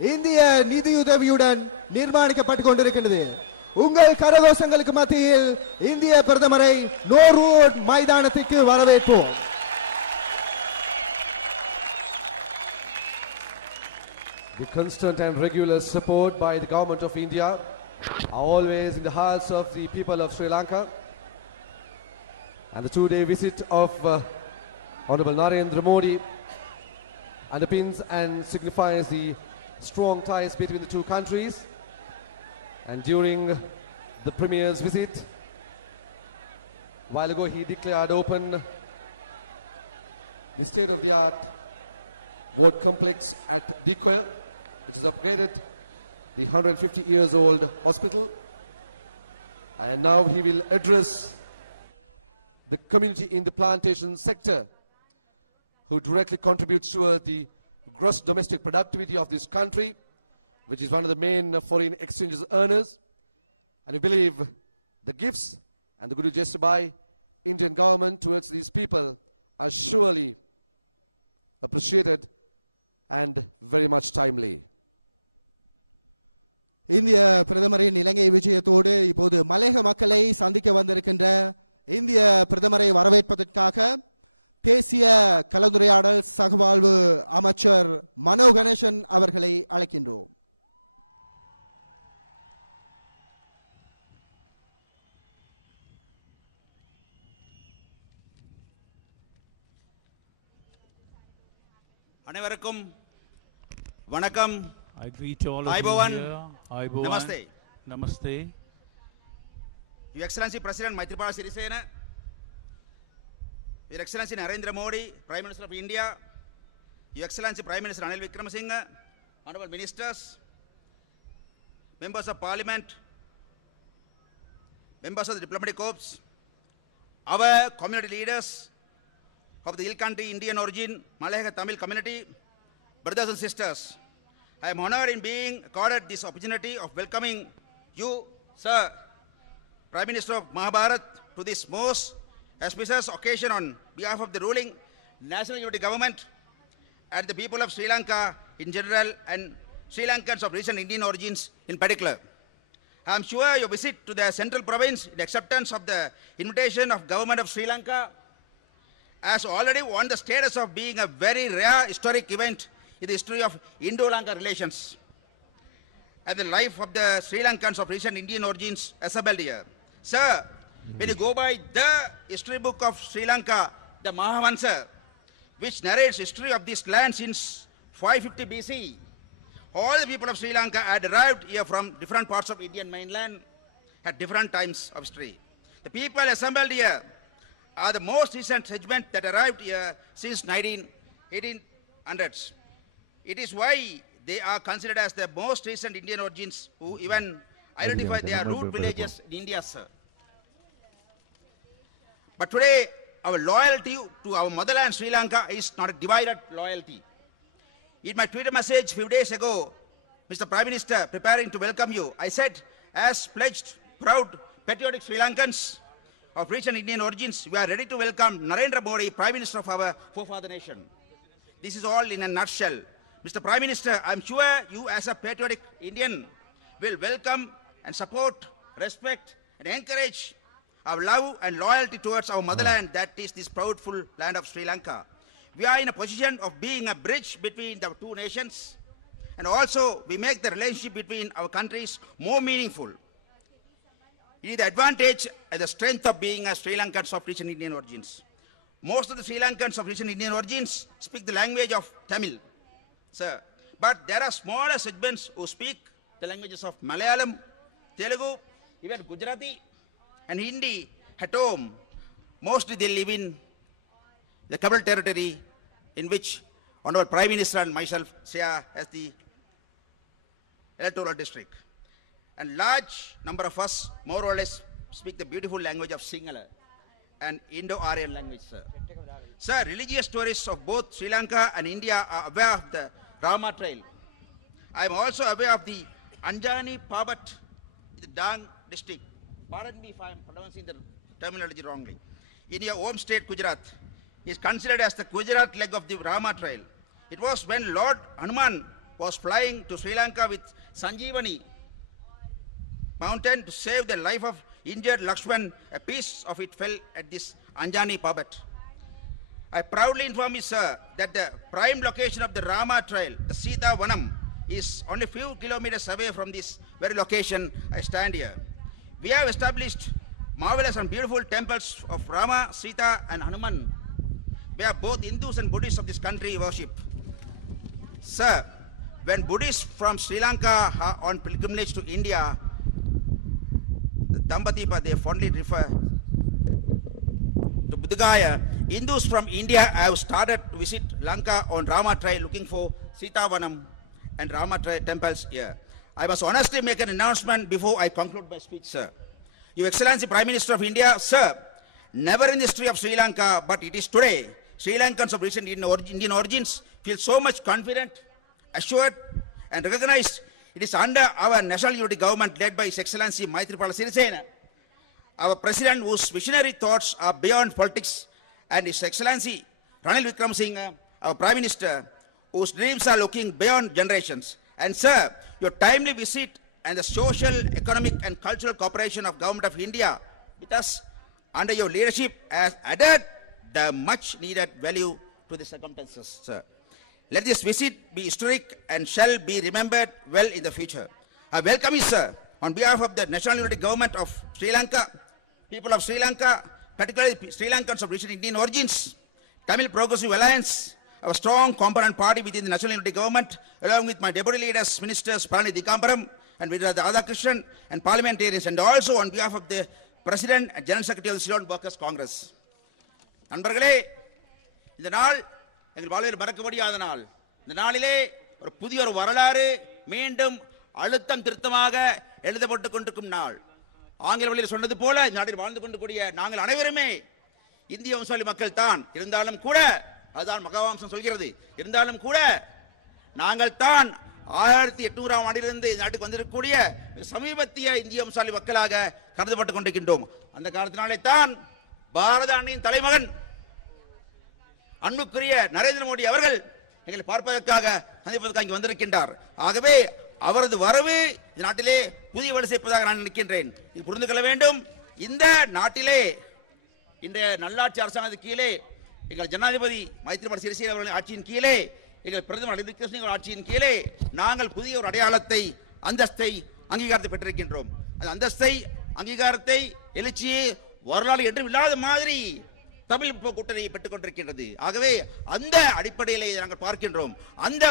இந்திய நிதியுதவியுடன் நிர்மாணிக்கப்பட்டுக் கொண்டிருக்கிறது. உங்கள் கரகோஷங்களுக்கு மத்தியில் இந்திய பிரதமரை நோர்வூட் மைதானத்துக்கு வரவேற்போம். The constant and regular support by the government of India are always in the hearts of the people of Sri Lanka. And the two-day visit of Honorable Narendra Modi underpins and signifies the strong ties between the two countries. And during the Premier's visit, a while ago he declared open the state-of-the-art ward complex at Dikwe, which is upgraded, the 150 years old hospital. And now he will address the community in the plantation sector who directly contributes towards the gross domestic productivity of this country, which is one of the main foreign exchange earners. And we believe the gifts and the good gesture by Indian government towards these people are surely appreciated and very much timely. இந்திய பிரதமரின் இலங்கை விஜயத்தோடு இப்போது மலையக மக்களை சந்திக்க வந்திருக்கின்ற இந்திய பிரதமரை வரவேற்பதற்காக தேசிய கலந்துரையாடல் சகவாழ்வு அமைச்சர் மனோ கணேசன் அவர்களை அழைக்கின்றோம். அனைவருக்கும் வணக்கம். I greet all of you here. Ayubowan. Namaste. Namaste. Your Excellency President Maithripala Sirisena, Your Excellency Narendra Modi, Prime Minister of India, Your Excellency Prime Minister Ranil Wickremesinghe, Honorable Ministers, Members of Parliament, Members of the Diplomatic Corps, our community leaders of the hill country Indian origin, Malayaga Tamil community, brothers and sisters, I am honored in being accorded this opportunity of welcoming you, Sir, Prime Minister of Mahabharat, to this most auspicious occasion on behalf of the ruling National Unity Government and the people of Sri Lanka in general and Sri Lankans of recent Indian origins in particular. I am sure your visit to the central province in acceptance of the invitation of Government of Sri Lanka has already won the status of being a very rare historic event in the history of Indo-Lanka relations and the life of the Sri Lankans of recent Indian origins assembled here. Sir, when you go by the history book of Sri Lanka, the Mahavansa, which narrates history of this land since 550 BC, all the people of Sri Lanka had arrived here from different parts of Indian mainland at different times of history. The people assembled here are the most recent segment that arrived here since 1800s. It is why they are considered as the most recent Indian origins who even identify their root villages in India, sir. But today, our loyalty to our motherland Sri Lanka is not a divided loyalty. In my Twitter message a few days ago, Mr. Prime Minister, preparing to welcome you, I said, as pledged, proud, patriotic Sri Lankans of recent Indian origins, we are ready to welcome Narendra Modi, Prime Minister of our forefather nation. This is all in a nutshell. Mr. Prime Minister, I am sure you as a patriotic Indian will welcome and support, respect and encourage our love and loyalty towards our motherland, that is this proudful land of Sri Lanka. We are in a position of being a bridge between the two nations, and also we make the relationship between our countries more meaningful. It is the advantage and the strength of being a Sri Lankans of recent Indian origins. Most of the Sri Lankans of recent Indian origins speak the language of Tamil, sir. But there are smaller segments who speak the languages of Malayalam, Telugu, even Gujarati and Hindi at home. Mostly they live in the capital territory in which Honorable Prime Minister and myself share as the electoral district. And large number of us more or less speak the beautiful language of Sinhala and Indo-Aryan language, sir. Sir, religious tourists of both Sri Lanka and India are aware of the Rama Trail. I am also aware of the Anjani Parbat, the Dang district. Pardon me if I am pronouncing the terminology wrongly. In your home state, Gujarat, is considered as the Gujarat leg of the Rama Trail. It was when Lord Hanuman was flying to Sri Lanka with Sanjeevani mountain to save the life of injured Lakshman. A piece of it fell at this Anjani Parbat. I proudly inform you, sir, that the prime location of the Rama trail, the Sita Vanam, is only few kilometers away from this very location I stand here. We have established marvelous and beautiful temples of Rama, Sita and Hanuman, where both Hindus and Buddhists of this country worship. Sir, when Buddhists from Sri Lanka are on pilgrimage to India, the Dambatipa, they fondly refer to Buddhagaya. Hindus from India have started to visit Lanka on Rama trail looking for Sita Vanam and Rama trail temples here. I must honestly make an announcement before I conclude my speech, sir. Your Excellency Prime Minister of India, sir, never in the history of Sri Lanka, but it is today, Sri Lankans of recent Indian origins feel so much confident, assured and recognized. It is under our national unity government led by His Excellency Maithripala Sirisena, our President whose visionary thoughts are beyond politics, and His Excellency Ranil Wickremesinghe, our Prime Minister, whose dreams are looking beyond generations. And sir, your timely visit and the social, economic and cultural cooperation of Government of India with us under your leadership has added the much needed value to the circumstances, sir. Let this visit be historic and shall be remembered well in the future. I welcome you, sir, on behalf of the National Unity Government of Sri Lanka, people of Sri Lanka, particularly Sri Lankans of recent Indian origins, Tamil Progressive Alliance, our strong component party within the National Unity Government, along with my deputy leaders, ministers, Palani Dikambaram and Vidya Radhakrishnan, and parliamentarians, and also on behalf of the President and General Secretary of the Ceylon Workers Congress. நண்பர்களே, இந்த நாள் எங்கள் வாழ்வில் மறக்க முடியாத நாள். இந்த நாளிலே ஒரு புதிய ஒரு வரலாறு மீண்டும் அழுத்தம் திருத்தமாக எழுதப்பட்டுக் கொண்டிருக்கும் நாள். ஆங்கில வழியில் சொன்னது போல இந்த நாட்டில் வாழ்ந்து கொண்டிருக்கூடிய நாங்கள் அனைவருமே இந்திய வம்சாவளி மக்கள் தான். இருந்தாலும் கூட, அதுதான் மகாவம்சம் சொல்கிறது, இருந்தாலும் கூட நாங்கள் தான் 1800ஆம் ஆண்டிலிருந்து இந்த நாட்டுக்கு வந்திருக்கக்கூடிய சமீபத்திய இந்திய வம்சாவளி மக்களாக கருதப்பட்டுக் கொண்டிருக்கின்றோம். அந்த காரணத்தினாலே தான் பாரத அன்னையின் தலைமகன் அன்புக்குரிய நரேந்திர மோடி அவர்கள் எங்களை பார்ப்பதற்காக சந்திப்பதற்காக இங்கு வந்திருக்கின்றார். ஆகவே அவரது வரவு இந்த நாட்டிலே புதிய வழி சேர்ப்பதாக நான் நினைக்கின்றேன். இது புரிந்து கொள்ள வேண்டும். இந்த நாட்டிலே இன்றைய நல்லாட்சி அரசாங்கத்தின் கீழே எங்கள் ஜனாதிபதி மைத்ரிபால சிறிசேன அவர்களின் ஆட்சியின் கீழே, எங்கள் பிரதமர் ரணில் விக்ரமசிங்கே ஆட்சியின் கீழே நாங்கள் புதிய ஒரு அடையாளத்தை, அந்தஸ்தை, அங்கீகாரத்தை பெற்றிருக்கின்றோம். அந்த அந்தஸ்தை, அங்கீகாரத்தை, எழுச்சியை வரலாறு என்றும் இல்லாத மாதிரி தமிழ் கூட்டணியை பெற்றுக் கொண்டிருக்கின்றது. ஆகவே அந்த அடிப்படையிலே நாங்கள் பார்க்கின்றோம். அந்த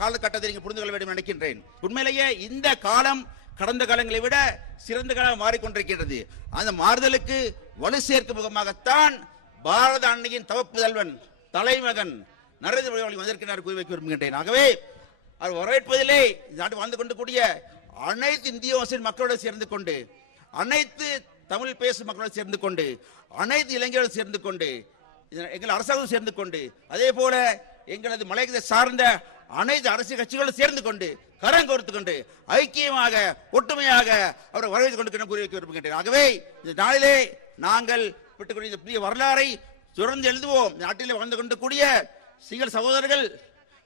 காலகட்டத்தை நீங்கள் புரிந்து கொள்ள வேண்டும் நினைக்கின்றேன். உண்மையிலேயே இந்த காலம் கடந்த காலங்களை விட சிறந்த காலம் மாறிக்கொண்டிருக்கின்றது. அந்த மாறுதலுக்கு வலு சேர்க்கும் முகமாகத்தான் பாரத அன்னையின் தவப்புதல்வன் தலைமகன் நரேந்திர மோடி வந்திருக்கிறார் கூறி வைக்க விரும்புகின்றேன். ஆகவே அவர் வரவேற்பதிலே நாட்டு வாழ்ந்து கொண்டிருக்கூடிய அனைத்து இந்திய வம்சாவளி மக்களோடு சேர்ந்து கொண்டு, அனைத்து தமிழ் பேசும் மக்களோடு சேர்ந்து கொண்டு, அனைத்து இளைஞர்கள் சேர்ந்து கொண்டு, எங்கள் அரசாங்கம் சேர்ந்து கொண்டு, அதே போல எங்களது மலையகத்தை சார்ந்த அனைத்து அரசியல் கட்சிகளோடு சேர்ந்து கொண்டு, கரம் கோர்த்து கொண்டு, ஐக்கியமாக, ஒற்றுமையாக அவரை வரவேற்றுக் கொண்டு கூறி வைக்க விரும்புகின்றேன். ஆகவே இந்த நாளிலே நாங்கள் பெற்றுக்கொண்ட இந்த புதிய வரலாறை தொடர்ந்து எழுதுவோம். நாட்டிலே வாழ்ந்து கொண்டிருக்கூடிய சிங்கள சகோதரர்கள்,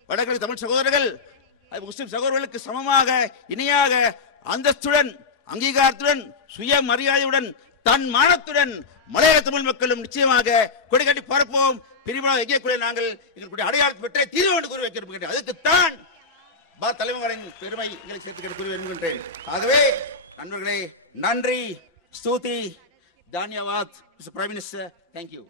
வடகிழக்கு தமிழ் சகோதரர்கள், முஸ்லிம் சகோதரர்களுக்கு சமமாக, இணையாக, அந்தஸ்துடன், அங்கீகாரத்துடன், சுய மரியாதையுடன், தன் மானத்துடன் மலையாள தமிழ் மக்களும் நிச்சயமாக கொடிகட்டி பரப்போம். பிரிவாக எங்கேக்கூடிய நாங்கள் எங்களுடைய அடையாளத்தை பெற்ற தீர்வு என்று கூறி வைக்க விரும்புகின்றேன். அதுக்குத்தான் தலைவரின் பெருமை எங்களுக்கு சேர்த்து கூறி விரும்புகின்றேன். ஆகவே நண்பர்களே, நன்றி, ஸ்தூதி, தான்யவாத், மிஸ்டர் பிரைம் மினிஸ்டர், தேங்க்யூ.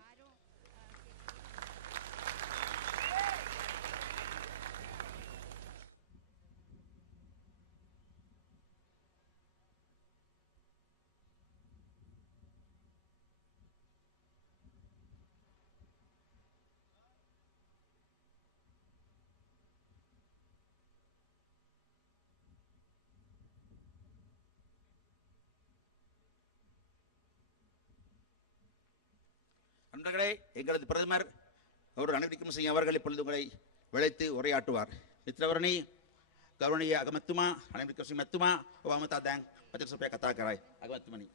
நண்பர்களே, எங்களது பிரதமர் ரணில் விக்ரமசிங்கே அவர்கள் இப்பொழுது உங்களை விளைத்து உரையாற்றுவார். மித்ரவரணி கருணிய அகமத்துமா ரணில் விக்ரமசிங்கே மத்துமா ஒபாமதா தேங் பச்சை சுப்பைய கதா கராய் அகமத்துமணி.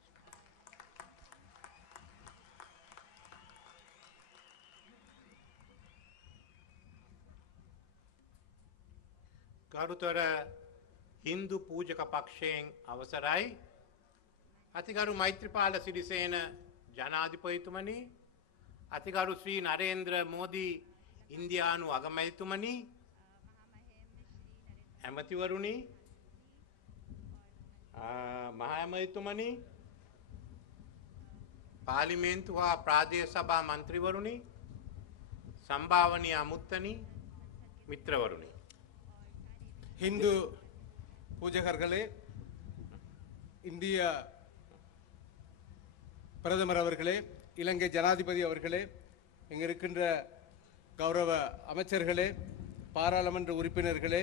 ගරුතර හින්දු පූජක පක්ෂයෙන් අවසරයි අතිගරු මෛත්‍රීපාල සිරිසේන ජනාධිපතිතුමනි අතිගරු ශ්‍රී නරේන්ද්‍ර මෝදී ඉන්දියානු අගමැතිතුමනි ඇමතිවරුනි මහා ඇමතිතුමනි පාර්ලිමේන්තු හා ප්‍රාදේශ සභා මන්ත්‍රීවරුනි සම්භාවනීය අමුත්තනි මිත්‍රවරුනි हिंदू பூஜகர்களே இந்திய பிரதமர் அவர்களே இலங்கை ஜனாதிபதி அவர்களே இங்க இருக்கின்ற கௌரவ அமைச்சர்களே பாராளுமன்ற உறுப்பினர்களே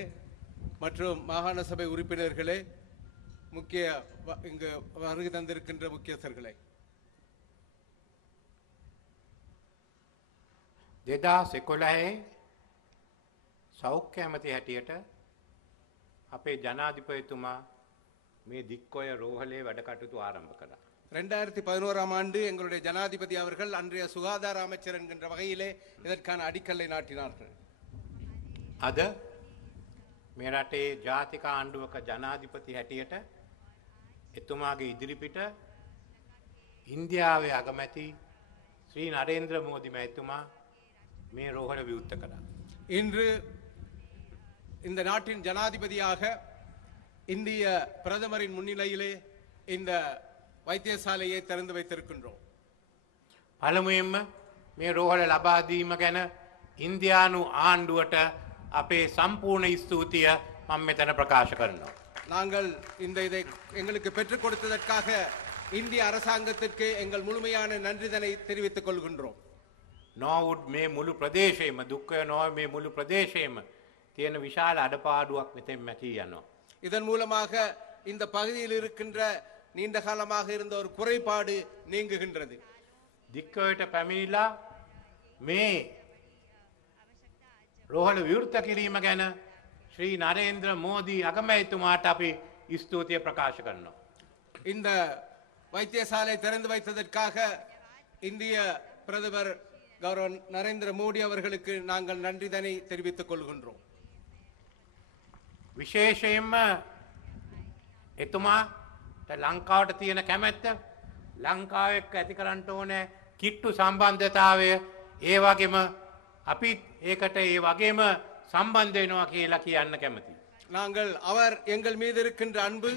மற்றும் மாகாண சபை உறுப்பினர்களே முக்கிய இங்கு வருகை தந்திருக்கின்ற முக்கியஸ்தர்களே 2011 සෞඛ්‍ය ඇමති හැටියට අපේ ජනාධිපතිතුමා මේ දික්කොය රෝහලේ වැඩ කටයුතු ආරම්භ කළා. 2011ஆம் ஆண்டு எங்களுடைய ஜனாதிபதி அவர்கள் அன்றைய சுகாதார அமைச்சர் என்கின்ற வகையிலே இதற்கான அடிக்கல்லை நாட்டினார்கள். අද මේ රටේ ජාතික ආණ්ඩුවක ජනාධිපති හැටියට එතුමාගේ ඉදිරිපිට ඉන්දියාවේ අගමැති ශ්‍රී නරේන්ද්‍ර මෝදි මැතිතුමා මේ රෝහල විවෘත කළා. இன்று இந்த நாட்டின் ஜனாதிபதியாக இந்திய பிரதமரின் முன்னிலையிலே இந்த வைத்தியசாலையை திறந்து வைத்திருக்கின்றோம். පළමුවෙන්ම මේ රෝහල ලබා දීම ගැන ඉන්දියානු ආණ්ඩුවට අපේ සම්පූර්ණ ස්තුතිය මම මෙතන ප්‍රකාශ කරනවා. நாங்கள் இதை எங்களுக்கு பெற்றுக் கொடுத்ததற்காக இந்திய அரசாங்கத்திற்கு எங்கள் முழுமையான நன்றிதனை தெரிவித்துக் கொள்கின்றோம். නොවුඩ් මේ මුළු ප්‍රදේශයේම දුක්ඛය නොව මේ මුළු ප්‍රදේශයේම තියෙන විශාල අඩපාඩුවක් මෙතෙන් මැකී යනවා. இதன் மூலமாக இந்த பகுதியில் இருக்கின்ற நீண்ட காலமாக இருந்த ஒரு குறைபாடு நீங்குகின்றது. දික්කයට පැමිණිලා මේ රෝහල විවෘත කිරීම ගැන ශ්‍රී නරේන්ද්‍ර මෝදී අගමැතිතුමාට අපි ස්තුතිය ප්‍රකාශ කරනවා. இந்த வைத்தியசாலை திறந்து வைத்ததற்காக இந்திய பிரதமர் கௌரவ நரேந்திர மோடி அவர்களுக்கு நாங்கள் நன்றிதனை தெரிவித்துக் கொள்கின்றோம். විශේෂයෙන්ම එතුමාට ලංකාවට තියෙන කැමැත්ත ලංකාව එක්ක ඇති කරන්න ඕනේ කිට්ටු සම්බන්ධතාවය ඒ වගේම අපිත් ඒකට ඒ වගේම සම්බන්ධ වෙනවා කියලා කියන්න කැමතියි. நாங்கள் அவர் எங்கள் மீது இருக்கின்ற அன்பு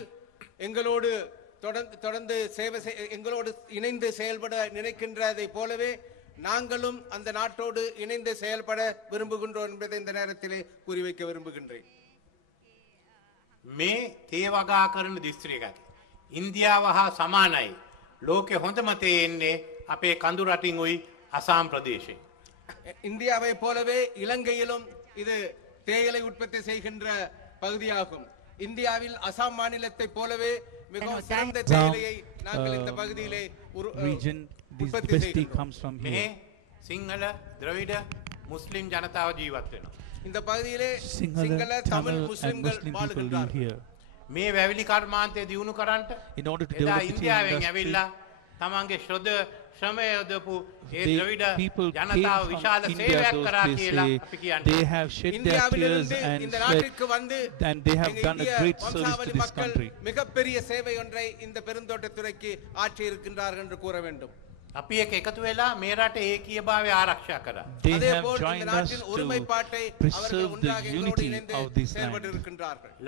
எங்களோடு தொடர்ந்து எங்களோடு இணைந்து செயல்பட நினைக்கின்றதை போலவே நாங்களும் அந்த நாட்டோடு இணைந்து செயல்பட விரும்புகின்றோம் என்பதை இந்த நேரத்திலே குறிவைக்க விரும்புகின்றேன். මේ තේවගා කරන දිස්ත්‍රික්කයක් ඉන්දියාව හා සමානයි. ලෝකෙ හොඳම තේ එන්නේ අපේ කඳු රටින් උයි අසාම් ප්‍රදේශේ. இந்தியாவை போலவே இலங்கையிலும் இது தேயிலை உற்பத்தி செய்கின்ற பகுதியாகும். இந்தியாவில் அசாம் மாநிலத்தை போலவே மிகவும் சிறந்த தேயிலையை நாங்கள் இந்த பகுதியிலே உற்பத்தி செய்கிறோம். මේ සිංහල ද්‍රවිඩ මුස්ලිම් ජනතාව ජීවත් වෙනවා. இந்த பகுதியிலே சிங்கள தமிழ் முஸ்லிம்கள் வாழ்கின்றார்கள். මේ වැවිලි කර්මාන්තය දියුණු කරන්නට එදා ඉන්දියාවෙන් ඇවිල්ලා තමන්ගේ ශ්‍රමය යොදපු ඒ ද්‍රවිඩ ජනතාව විශාල සේවයක් කරා කියලා අපි කියන්නේ. They have shed their tears and இந்த நாட்டிற்கு வந்து and they have done a great service to this country. மிகப்பெரிய சேவை ஒன்றை இந்த பெருந்தோட்டத்துறைக்கு ஆற்றி இருக்கின்றார்கள் என்று கூற வேண்டும். අපි එක එකතු වෙලා මේ රටේ ඒකීයභාවය ආරක්ෂා කරා. They have joined us to preserve the unity of this land.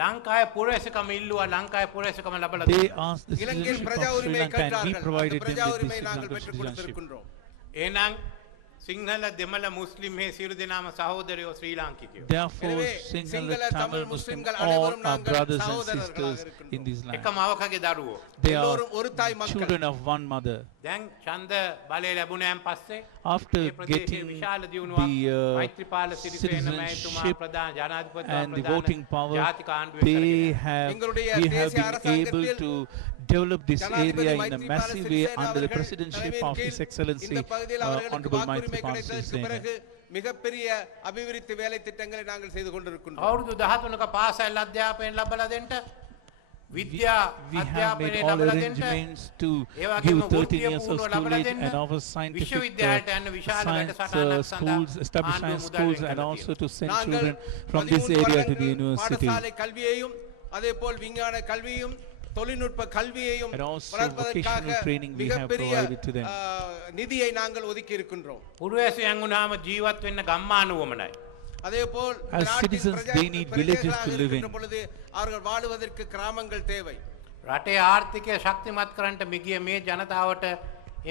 ලංකාවේ පුරවැසිකම ඉල්ලුවා ලංකාවේ පුරවැසිකම ලැබලා They asked the citizenship of Sri Lanka and we provided them with the Sri Lankan citizenship. එහෙනම් සිංහල දෙමළ මුස්ලිම් මේ සියලු දෙනාම සහෝදරයෝ ශ්‍රී ලාංකිකයෝ. Therefore, Sinhala, Tamil, Muslim, all are brothers and sisters in this land. එකම අවකගේ දරුවෝ. They are children of one mother. දැන් ඡන්ද බලය ලැබුණාන් පස්සේ After getting the citizenship and the voting power, we have been able to develop this area in a massive way under the presidency of His Excellency Honorable Maithripala Sirisena. மிகப்பெரிய அபிவிருத்தி வேலை திட்டங்களை நாங்கள் செய்து கொண்டிருக்கின்றோம். අවුරුදු 13ක පාසල් අධ්‍යාපනය ලැබලා දෙන්න We have made all arrangements to give 13 years of schooling and offer scientific science schools, establish science schools, and also to send children from this area to the university. தொழில்நுட்ப கல்வியையும் வளர்ப்பதற்காக மிகப்பெரிய நிதியை நாங்கள் ஒதுக்கி இருக்கின்றோம். පුරවැසියන් වුණාම ජීවත් වෙන්න ගම්මානුවමනයි. அதேபோல் as citizens they need villages to live in. அவர்கள் வாழுவதற்கு கிராமங்கள் தேவை. රටේ ආර්ථිකය ශක්තිමත් කරන්නට මිගිය මේ ජනතාවට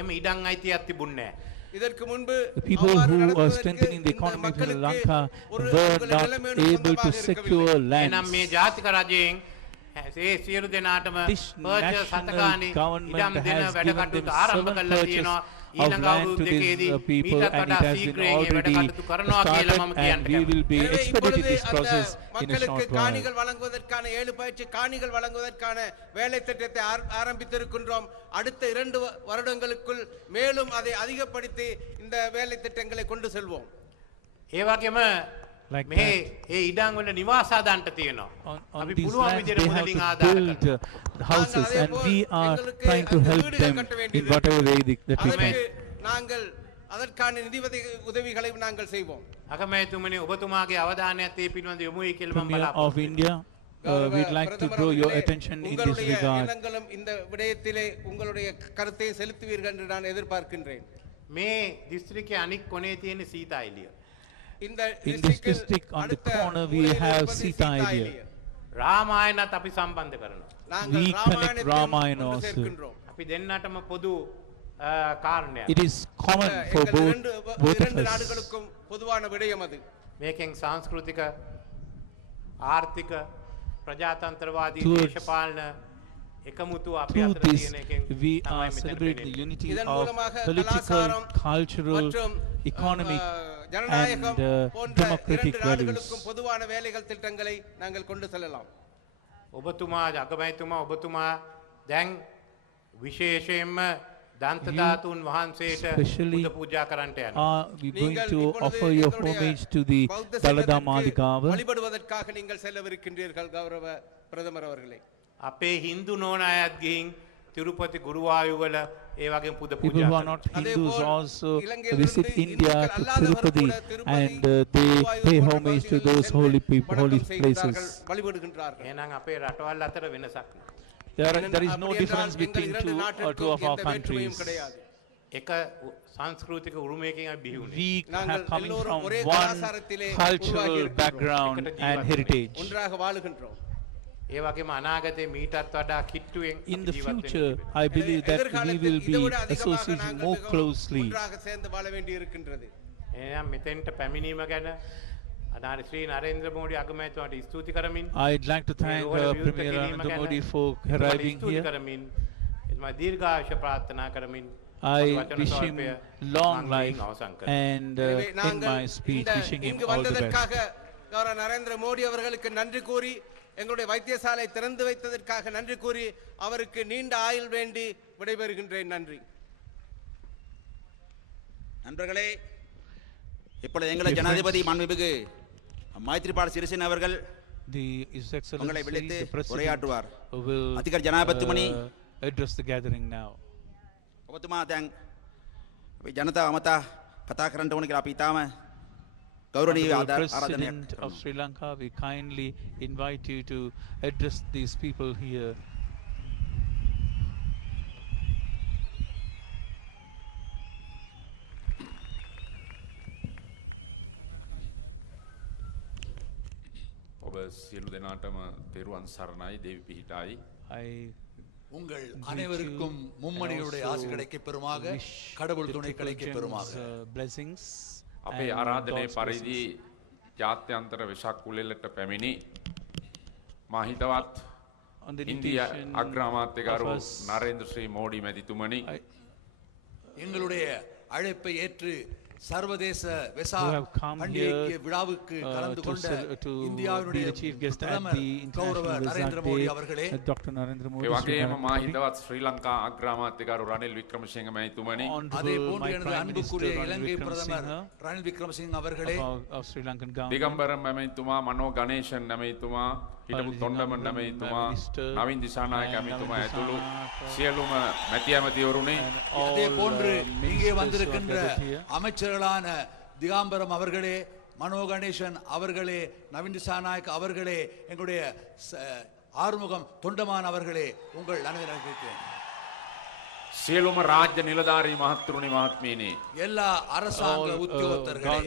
එම ඉඩම් අයිතියක් තිබුණේ නැහැ. இதற்கு முன்பு the people who are strengthening the economy of Sri Lanka were not able to secure lands. එනම් මේ ජාතික රජයෙන් ඒ සියලු දෙනාටම පර්චේස් හතකානි ඉඩම් දෙන වැඩ කටයුතු ආරම්භ කළා තියෙනවා. ඊළඟ අවුරුදු දෙකේදී මීටත් වඩා ශීඝ්‍රයෙන් වැඩ කටයුතු කරනවා කියලා මම we will be expediting this process in a short while. காணிகள் வழங்குவதற்கான 7 பயிற்சி காணிகள் வழங்குவதற்கான வேலை திட்டத்தை ஆரம்பித்திருக்கின்றோம். அடுத்த 2 வருடங்களுக்குள் மேலும் அதை அதிகப்படுத்தி இந்த வேலை திட்டங்களை கொண்டு செல்வோம். ඒ වගේම මේ ඒ ඉඩම් වල නිවාස ආදාන්ට තියෙනවා. අපි පුළුවන් විදිහට මුදලින් ආදාන කරනවා. houses and we are trying to help them in whatever way that we can. நாங்கள் அதற்கான நிதி உதவிகளை நாங்கள் செய்வோம். අගමැතිතුමනි ඔබතුමාගේ අවධානයත් ඒ පිළිබඳ යොමුයි කියලා මම බලාපොරොත්තු of India we'd like to draw your attention in this regard. நீங்களும் இந்த விடயத்திலே உங்களுடைய கருத்தை செலுத்துவீர்கள் என்று நான் எதிர்பார்க்கின்றேன். මේ දිස්ත්‍රික්කයේ අනික් කොනේ තියෙන සීතා එළිය. In this district on the corner we have Sita area. රාමායනත් අපි සම්බන්ධ කරනවා. We connect Ramayana also. අපි දෙන්නටම පොදු කාරණයක්. It is common for both of us. நாடுகளுக்கும் பொதுவான விடயம் அது. මේකෙන් සංස්කෘතික ආර්ථික ප්‍රජාතන්ත්‍රවාදී දේශපාලන එකමුතු අපි අතර තියෙන එකෙන් we are celebrating the unity of political, cultural, economic and democratic values. பொதுவான வேலைகள் திட்டங்களை நாங்கள் கொண்டு செல்லலாம். ඔබතුමා අගමැතිතුමා ඔබතුමා දැන් විශේෂයෙන්ම දන්තධාතුන් වහන්සේට බුද්ධ පූජා කරන්නට යනවා. We going to offer your homage to the Dalada Maligava. வழிபடுவதற்காக நீங்கள் செல்லவிருக்கின்றீர்கள் கௌரவ பிரதமர் அவர்களே. අපේ හින්දු නෝන අයත් ගිහින් තිරුපති ගුරුවායුවල ඒ වගේම පුද පූජා people who are not Hindus also visit India to Tirupati and they pay homage to those holy people, holy places. එහෙනම් අපේ රටවල් අතර වෙනසක් නෑ. There is no difference between two of our countries. එක සංස්කෘතික උරුමයකින් අපි බිහි වුණේ. We have coming from one cultural background and heritage. ஒன்றாக வாழுகின்றோம். ඒ වගේම අනාගතේ මීටත් වඩා කිට්ටුවෙන් in the future I believe that we will be associating more closely. ஒன்றாக சேர்ந்து வாழ வேண்டி இருக்கின்றது. එහෙනම් මෙතෙන්ට පැමිණීම ගැන අනාරි ශ්‍රී නරේන්ද්‍ර මෝඩි අගමැතිතුමාට ස්තුති කරමින් I'd like to thank Premier Narendra Modi for arriving here. එතුමා දීර්ඝායුෂ ප්‍රාර්ථනා කරමින් I wish him long life and in my speech wishing him all the best. கௌரவ நரேந்திர மோடி அவர்களுக்கு நன்றி கூறி எங்களுடைய வைத்தியசாலை திறந்து வைத்ததற்காக நன்றி கூறி அவருக்கு நீண்ட ஆயுள் வேண்டி விடைபெறுகின்றேன். நன்றி. நண்பர்களே, இப்பொழுது எங்களை ஜனாதிபதி மாண்புமிகு மைத்ரிபால சிறிசேன அவர்கள் உங்களை விழித்து உரையாற்றுவார். அதிகாரி ஜனாதிபதிතුමනි address the gathering now. ඔබතුමා දැන් අපි ජනතාව අමතා කතා කරන්න ඕන කියලා අපි ඊටාම ගෞරවනීය President of Sri Lanka, we kindly invite you to address these people here. ඔබ සියලු දෙනාටම තෙරුවන් සරණයි දේවි පිහිටයි. உங்கள் அனைவருக்கும் மும்மணிகளுடைய ஆசி கிடைக்க பெறுமாக, கடவுள் துணை கிடைக்க பெறுமாக. අපේ ආරාධනයේ පරිදි ජාත්‍යන්තර වෙසක් උළෙලට පැමිණි මහිතවත් ඉන්දියා අග්‍රාමාත්‍යකරු නරේන්ද්‍ර ශ්‍රී මෝඩි මැතිතුමනි, எங்களுடைய அழைப்பை ஏற்று சர்வதேச வெசாக் பண்டிகை விழாவுக்கு கலந்து கொண்ட இந்தியாவினுடைய பிரதமர் கௌரவ நரேந்திர மோடி அவர்களே, Dr. Narendra Modi, ඒ වගේම මහිතවත් ශ්‍රී ලංකා අග්‍රාමාත්‍යකරු රනිල් වික්‍රමසිංහ මැතිතුමනි, அதே போன்று எனது அன்புக்குரிய இலங்கை பிரதமர் ரணில் விக்ரமசிங்க அவர்களே, දිගම්බර මැතිතුමා, මනෝ ගණේෂන් මැතිතුමා, හිටපු තොණ්ඩමන් ඇමතිතුමා නවීන් දිසානායක ඇමතිතුමා ඇතුළු සියලුම මැති ඇමතිවරුනි அதே போன்று இங்கே வந்திருக்கின்ற அமைச்சர்களான திகாம்பரம் அவர்களே, மனோ கணேசன் அவர்களே, நவீன் திசாநாயக் அவர்களே, எங்களுடைய ஆறுமுகம் தொண்டமான் அவர்களே, உங்கள் அனைவரும் සියලුම රාජ්‍ය නිලධාරී මහත්තුරුනි මහත්මීනි எல்லா அரசாங்க உத்தியோகத்தர்களே,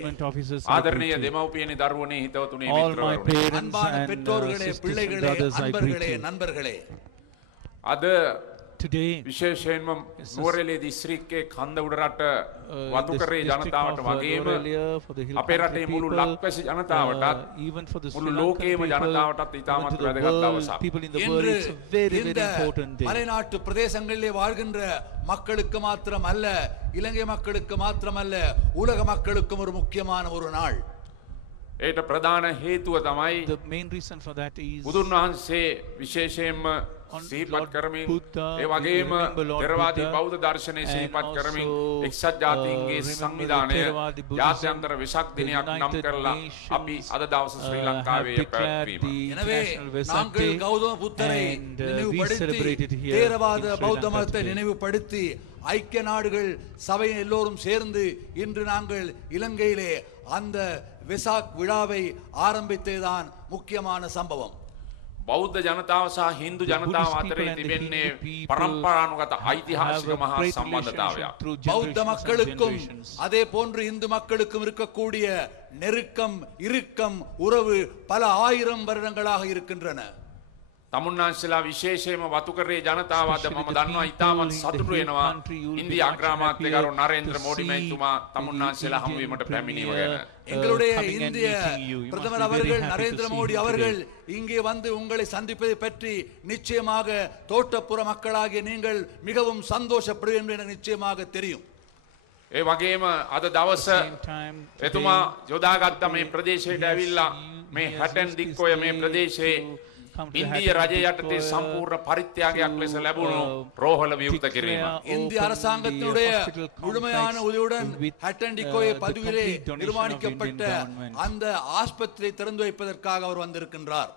ආදරණීය දෙමව්පියනි දරුවනි හිතවතුනි මිත්‍රවරුනි அன்பான பெற்றோர்களே, பிள்ளைகளே, அன்பர்களே, நண்பர்களே, අද විශේෂයෙන්ම නුවරඑළිය දිස්ත්‍රික්කයේ කන්ද උඩරට වතුකරේ ජනතාවට වගේම අපේ රටේ මුළු ලක්වැසි ජනතාවටත් මුළු ලෝකයේම ජනතාවටත් ඉතාමත් වැදගත් දවසක්. மலைநாட்டு பிரதேசங்களிலே வாழ்கின்ற மக்களுக்கு மாத்திரம் அல்ல, இலங்கை மக்களுக்கு மாத்திரமல்ல, உலக மக்களுக்கும் ஒரு முக்கியமான ஒரு நாள். ඒට ප්‍රධාන හේතුව තමයි බුදුන් වහන්සේ විශේෂයෙන්ම සිහිපත් කරමින් ඒ වගේම ථෙරවාදී බෞද්ධ දර්ශනය සිහිපත් කරමින් එක්සත් ජාතීන්ගේ සංවිධානය ජාත්‍යන්තර වෙසක් දිනයක් නම් කරලා අපි අද දවස ශ්‍රී ලංකාවේ පැවැත්වීම. எனவே நாங்கள் கௌதம புத்தரை நினைவுபடுத்தி தேரவாத பௌத்த மதத்தை நினைவுபடுத்தி ஐக்கிய நாடுகள் சபை எல்லோரும் சேர்ந்து இன்று நாங்கள் இலங்கையிலே அந்த வெசாக் விழாவை ஆரம்பித்ததுதான் முக்கியமான சம்பவம். බෞද්ධ ජනතාව සහ හින්දු ජනතාව අතරේ තිබෙන්නේ පරම්පරානුගත ஐතිஹාසික මහා සම්බන්ධතාවයක්. பௌத்த மக்களுக்கும் அதே போன்று இந்து மக்களுக்கும் இருக்கக்கூடிய நெருக்கம், இறுக்கம், உறவு பல ஆயிரம் வருடங்களாக இருக்கின்றன. තමුන්නාන්සලා විශේෂයෙන්ම වතුකරේ ජනතාව අද මම දන්නවා ඉතාමත් සතුටු වෙනවා ඉන්දිය අග්‍රාමාත්‍යකරු නරේන්ද්‍ර මෝඩි මහත්මයා තමුන්නාන්සලා හමු වීමට පැමිණීම ගැන. எங்களுடைய இந்திய பிரதமர் அவர்கள் நரேந்திர மோடி அவர்கள் இங்கே வந்து உங்களை சந்திப்பதை பற்றி நிச்சயமாக தோட்டப்புற மக்களாகிய நீங்கள் மிகவும் சந்தோஷப்படுவீர்கள் என நிச்சயமாக தெரியும். ඒ වගේම අද දවස එතුමා යොදාගත්ත මේ ප්‍රදේශයට ඇවිල්ලා මේ හැටන් දික්කොය මේ ප්‍රදේශයේ ඉන්දිය රජය යටතේ සම්පූර්ණ පරිත්‍යාගයක් ලෙස ලැබුණු රෝහල විවෘත කිරීම. இந்திய அரசாங்கத்தினுடைய முழுமையான உதவியுடன் ஹட்டன் டிக்கோய் பதுவிலே நிர்மாணிக்கப்பட்ட அந்த ஆஸ்பத்திரியை திறந்து வைப்பதற்காக அவர் வந்திருக்கின்றார்.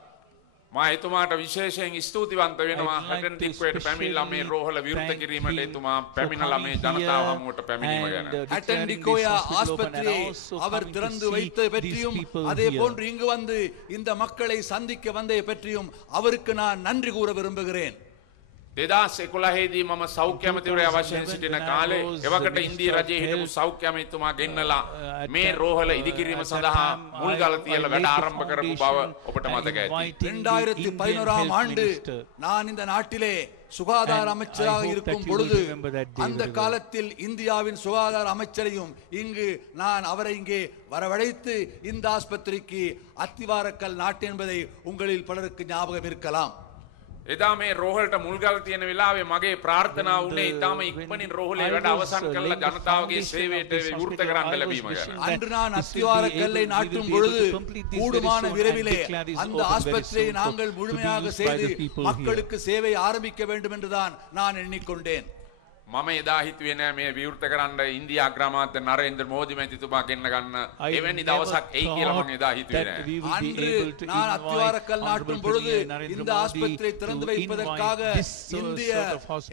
මා එතුමාට විශේෂයෙන් ස්තුතිවන්ත වෙනවා හැටන් දික්කොයට පැමිණලා මේ රෝහල විවෘත කිරීමට එතුමා පැමිණලා මේ ජනතාව හමුවට පැමිණීම ගැන. ஹட்டன் டிக்கோய் ஆஸ்பத்திரியை அவர் திறந்து வைத்ததை பற்றியும் அதே போன்று இங்கு வந்து இந்த மக்களை சந்திக்க வந்ததை பற்றியும் அவருக்கு நான் நன்றி கூற விரும்புகிறேன். 2011 දී මම සෞඛ්‍ය ඇමතිවරයා වශයෙන් සිටින කාලේ එවකට ඉන්දිය රජයේ හිටපු සෞඛ්‍ය ඇමතිතුමා ගෙන්නලා මේ රෝහල ඉදිකිරීම සඳහා මුල්ගල තියලා වැඩ ආරම්භ කරපු බව ඔබට මතක ඇති. 2011ஆம் ஆண்டு நான் இந்த நாட்டிலே சுகாதார அமைச்சராக இருக்கும் பொழுது அந்த காலத்தில் இந்தியாவின் சுகாதார அமைச்சரையும் இங்கு நான் அவரை இங்கே வரவழைத்து இந்த ஆஸ்பத்திரிக்கு அத்திவாரக்கல் நாட்டு என்பதை உங்களில் பலருக்கு ஞாபகம் இருக்கலாம். එදා මේ රෝහලට මුල්ගල් තියෙන වෙලාවේ මගේ ප්‍රාර්ථනාව උනේ ඊටම ඉක්මනින් රෝහලේ වැඩ අවසන් කරලා ජනතාවගේ සේවයට විවෘත කරන්න ලැබීම ගැන. அன்று நான் அத்திவாரக்கல்லை நாட்டும் பொழுது கூடுமான விரைவிலே அந்த ஆஸ்பத்திரியை நாங்கள் முழுமையாக செய்து மக்களுக்கு சேவை ஆரம்பிக்க வேண்டும் என்றுதான் நான் எண்ணிக்கொண்டேன். මම එදා හිතුවේ නෑ මේ විවෘත කරන්න ඉන්දියා අග්‍රාමාත්‍ය නරේන්ද්‍ර මෝදි මැතිතුමා ගෙන්න ගන්න එවැනි දවසක් එයි කියලා මම එදා හිතුවේ නෑ. அன்று நான் அத்திவாரக்கல் நாட்டும் பொழுது இந்த ஆஸ்பத்திரியை திறந்து வைப்பதற்காக இந்திய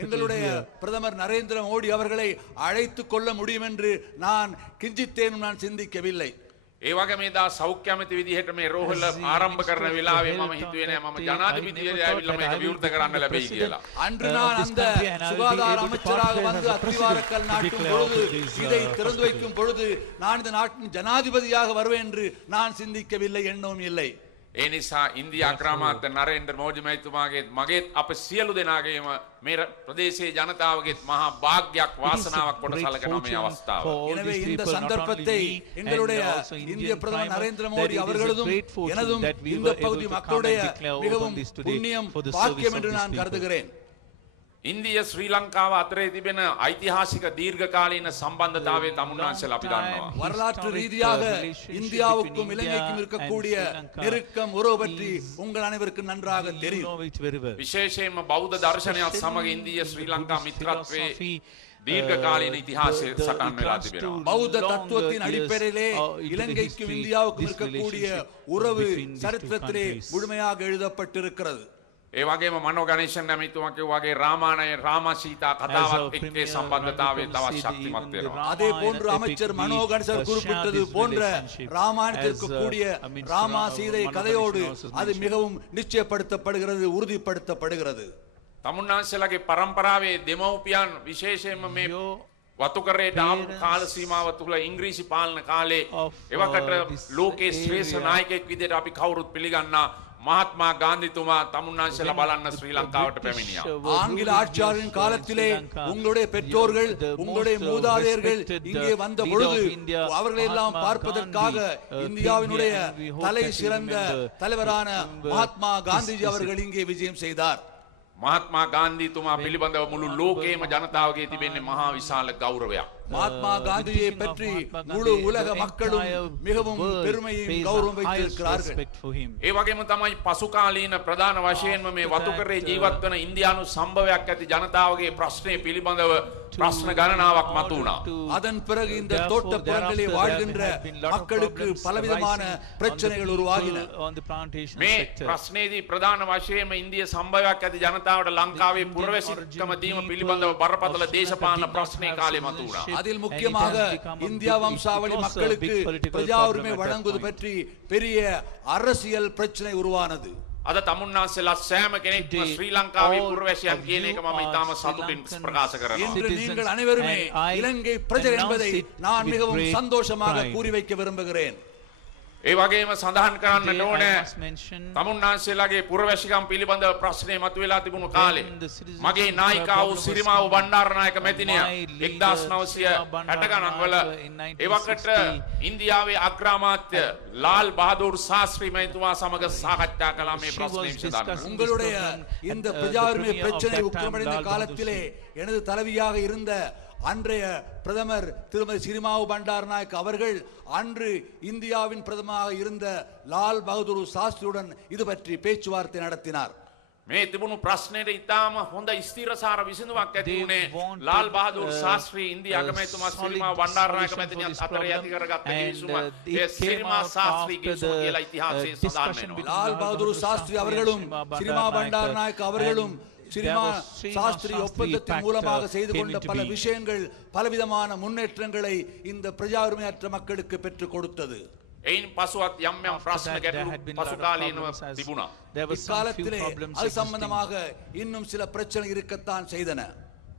எங்களுடைய பிரதமர் நரேந்திர மோடி அவர்களை அழைத்துக் கொள்ள முடியும் என்று நான் கிஞ்சித்தேனும் நான் சிந்திக்கவில்லை. ඒ වගේ මේ දා සෞඛ්‍ය ඇමති විදිහට මේ රෝහල ආරම්භ කරන වෙලාවේ මම හිතුවේ නෑ මම ජනාධිපතිවරයා ඇවිල්ලා මේක විවෘත කරන්න ලැබෙයි කියලා. அன்று நான் அந்த சுகாதார அமைச்சராக வந்து அத்திவாரக்கல் நாட்டும் பொழுது இதை திறந்து வைக்கும் பொழுது நான் இந்த நாட்டின் ஜனாதிபதியாக வருவேன் என்று நான் சிந்திக்கவில்லை, எண்ணவும் இல்லை. ඒ නිසා ඉන්දියා අග්‍රාමාත්‍ය නරේන්ද්‍ර මෝඩි මහත්මයාගේ මගේත් අප සියලු දෙනාගේම මේ ප්‍රදේශයේ ජනතාවගේ මහා භාග්යක් වාසනාවක් කොට සලකන මේ අවස්ථාව. எனவே இந்த சந்தர்ப்பத்தை எங்களுடைய இந்திய பிரதமர் நரேந்திர மோடி அவர்களதும் எனதும் இந்த பகுதி மக்களுடைய மிகவும் புண்ணியம் பாக்கியம் என்று நான் கருதுகிறேன். ඉන්දිය ශ්‍රී ලංකාව අතරේ තිබෙන ஐතිஹාසික දීර්ඝකාලීන සම්බන්ධතාවය තමුන්නාන්සලා අපි දන්නවා. வரலாற்று ரீதியாக இந்தியாவுக்கும் இலங்கைக்கும் இருக்கக்கூடிய நெருக்கம் உறவு பற்றி உங்கள் அனைவருக்கும் நன்றாக தெரியும். විශේෂයෙන්ම බෞද්ධ දර්ශනයත් සමග ඉන්දිය ශ්‍රී ලංකා මිත්‍රත්වයේ දීර්ඝකාලීන ඉතිහාසය සටහන් වෙලා තිබෙනවා. பௌத்த தத்துவத்தின் அடிப்படையிலே இலங்கைக்கும் இந்தியாவுக்கும் இருக்கக்கூடிய உறவு சரித்திரத்திலே முழுமையாக எழுதப்பட்டிருக்கிறது. ඒ වගේම මනෝ ගණේෂන් නැමැතුමා කිව්වාගේ රාමායන රාමසීතා කතාවත් එක්කේ සම්බන්ධතාවය තවත් ශක්තිමත් වෙනවා. அதே போன்று அமைச்சர் மனோ கணேசன் குறிப்பிட்டது போன்ற ராமாயணத்திற்கு கூடிய ராமா சீதை கதையோடு அது மிகவும் நிச்சயப்படுத்தப்படுகிறது, உறுதிப்படுத்தப்படுகிறது. තමුන්නාන්සේලාගේ පරම්පරාවේ දෙමව්පියන් විශේෂයෙන්ම මේ වතුකරේට ආපු කාල සීමාව තුළ ඉංග්‍රීසි පාලන කාලේ එවකට ලෝකයේ ශ්‍රේෂ්ඨ නායකයෙක් විදිහට අපි කවුරුත් පිළිගන්නා மகாத்மா காந்திතුමා තමුන්නාන්සේලා බලන්න ශ්‍රී ලංකාවට පැමිණියා. ஆங்கில ஆட்சியாளரின் காலத்திலே உங்களுடைய பெற்றோர்கள், உங்களுடைய மூதாதையர்கள் இங்கே வந்த பொழுது அவர்களை எல்லாம் பார்ப்பதற்காக இந்தியாவினுடைய தலை சிறந்த தலைவரான மகாத்மா காந்திஜி அவர்கள் இங்கே விஜயம் செய்தார். මහත්මා ගාන්ධීතුමා පිළිබඳව මුළු ලෝකයේම ජනතාවගේ තිබෙන්නේ මහා විශාල ගෞරවයක්. மகாத்மா காந்தியை பற்றி முழு உலக மக்களும் மிகவும் பெருமையும் கௌரவம் வைத்திருக்கிறார்கள். ඒ වගේම තමයි පසුකාලීන ප්‍රධාන වශයෙන්ම මේ වතුකරේ ජීවත් වන ඉන්දියානු සම්භවයක් ඇති ජනතාවගේ ප්‍රශ්නේ පිළිබඳව பிரශ්ன ගණනාවක් මතුවුණා. அதன் பிறகு இந்த தோட்டப்புறங்களிலே வாழ்கின்ற மக்களுக்கு பலவிதமான பிரச்சனைகள் உருவாகின. මේ ප්‍රශ්නේදී ප්‍රධාන වශයෙන්ම ඉන්දිය සම්භවයක් ඇති ජනතාවට ලංකාවේ පුරවැසිකම දීම පිළිබඳව බරපතල දේශපාලන ප්‍රශ්නේ කාලේ මතුවුණා. அதில் முக்கியமாக இந்தியா வம்சாவளி மக்களுக்கு பிரஜா உரிமை வழங்குவது பற்றி பெரிய அரசியல் பிரச்சனை உருவானது. අද තමුන්නාන්සේලා සෑම කෙනෙක්ම ශ්‍රී ලංකාවේ පුරවැසියන් කියන එක මම ඉතාම සතුටින් ප්‍රකාශ කරනවා. இன்று நீங்கள் அனைவருமே இலங்கை பிரஜை என்பதை நான் மிகவும் சந்தோஷமாக கூறி வைக்க விரும்புகிறேன். ඒ වගේම සඳහන් කරන්නට ඕනේ තමුන්නාන්සේලාගේ පුරවැසිකම් පිළිබඳව ප්‍රශ්නේ මතුවලා තිබුණු කාලේ මගේ නායිකාව සිරිමාව බණ්ඩාරනායක මැතිණිය 1960 ගණන් වල එවකට ඉන්දියාවේ අග්‍රාමාත්‍ය ලාල් බහදූර් ශාස්ත්‍රී මැතිතුමා සමග සාකච්ඡා කළා මේ ප්‍රශ්නේ විසඳන්න. உங்களுடைய இந்த பிரஜா உரிமை பிரச்சனை உக்கிரமடைந்த காலத்திலே எனது தலைவியாக இருந்த அன்றைய பிரதமர் திருமதி சிரிமாவு பண்டாரநாயக் அவர்கள் அன்று இந்தியாவின் பிரதமராக இருந்த லால் பகதூர் சாஸ்திரியுடன் இது பற்றி பேச்சுவார்த்தை நடத்தினார். මේ තිබුණු ප්‍රශ්නෙට ඉතාම හොඳ ස්ථිරසාර විසඳුමක් ඇති වුණේ ලාල් බහදූර් ශාස්ත්‍රී ඉන්දියා අගමැතිතුමා සිරිමාව බණ්ඩාරනායක මැතිණියන් අතර ඇති කරගත්ත කිවිසුම ඒ සිරිමා ශාස්ත්‍රී කිවිසුම කියලා ඉතිහාසයේ සඳහන් වෙනවා. லால் பகதூர் சாஸ்திரி அவர்களும் சிரிமா பண்டாரநாயக் அவர்களும் சிரிமா சாஸ்திரி ஒப்பந்தத்தின் மூலமாக செய்து கொண்ட பல விஷயங்கள் பலவிதமான முன்னேற்றங்களை இந்த பிரஜா உரிமையற்ற மக்களுக்கு பெற்றுக் கொடுத்தது. එයින් පසුවත් යම් යම් ප්‍රශ්න ගැටලු පසුකාලීනව තිබුණා. இக்காலத்திலே அது சம்பந்தமாக இன்னும் சில பிரச்சனை இருக்கத்தான் செய்தன.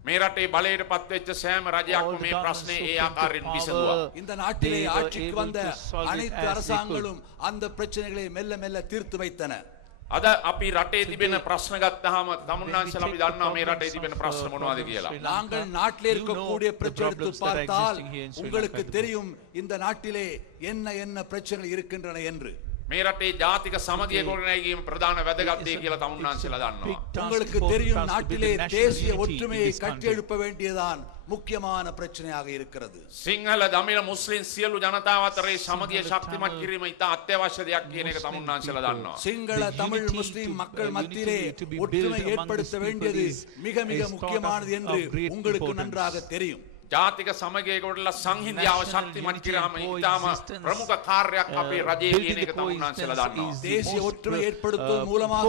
මේ රටේ බලයට පත්වෙච්ච සෑම රජයක්ම මේ ප්‍රශ්නේ ඒ ආකාරයෙන් විසඳුවා. இந்த நாட்டிலே ஆட்சிக்கு வந்த அனைத்து அரசாங்கங்களும் அந்த பிரச்சனைகளை மெல்ல மெல்ல தீர்த்து வைத்தன. අද අපි රටේ තිබෙන ප්‍රශ්න ගත්තාම තමුන්නාන්සේලා අපි දන්නවා මේ රටේ තිබෙන ප්‍රශ්න මොනවද කියලා. நாங்கள் நாட்டிலே இருக்கக்கூடிய பிரச்சனை எடுத்து பார்த்தால் உங்களுக்கு தெரியும் இந்த நாட்டிலே என்ன என்ன பிரச்சனைகள் இருக்கின்றன என்று. මේ රටේ ජාතික සමගිය ගොඩනැගීම ප්‍රධාන වැදගත් දේ කියලා තමුන්නාන්සේලා දන්නවා. உங்களுக்கு தெரியும் நாட்டிலே தேசிய ஒற்றுமையை கட்டியெழுப்ப வேண்டியதான் முக்கியமான பிரச்சனையாக இருக்கிறது. සිංහල දමිළ මුස්ලිම් සියලු ජනතාව අතරේ සමගිය ශක්තිමත් කිරීම ඉතා අත්‍යවශ්‍ය දෙයක් කියන එක තමුන්නාන්සේලා දන්නවා. சிங்கள தமிழ் முஸ்லிம் மக்கள் மத்தியிலே ஒற்றுமை ஏற்படுத்த வேண்டியது மிக மிக முக்கியமானது என்று உங்களுக்கு நன்றாக தெரியும். ජාතික සමගිය ගොඩනැගලා සංහිඳියාව ශක්තිමත් කිරීම ඉතාම ප්‍රමුඛ කාර්යයක් අපේ රජයේ කියන එක තමුන්නාන්සේලා දන්නවා. தேசிய ஒற்றுமை ஏற்படுத்துவதன் மூலமாக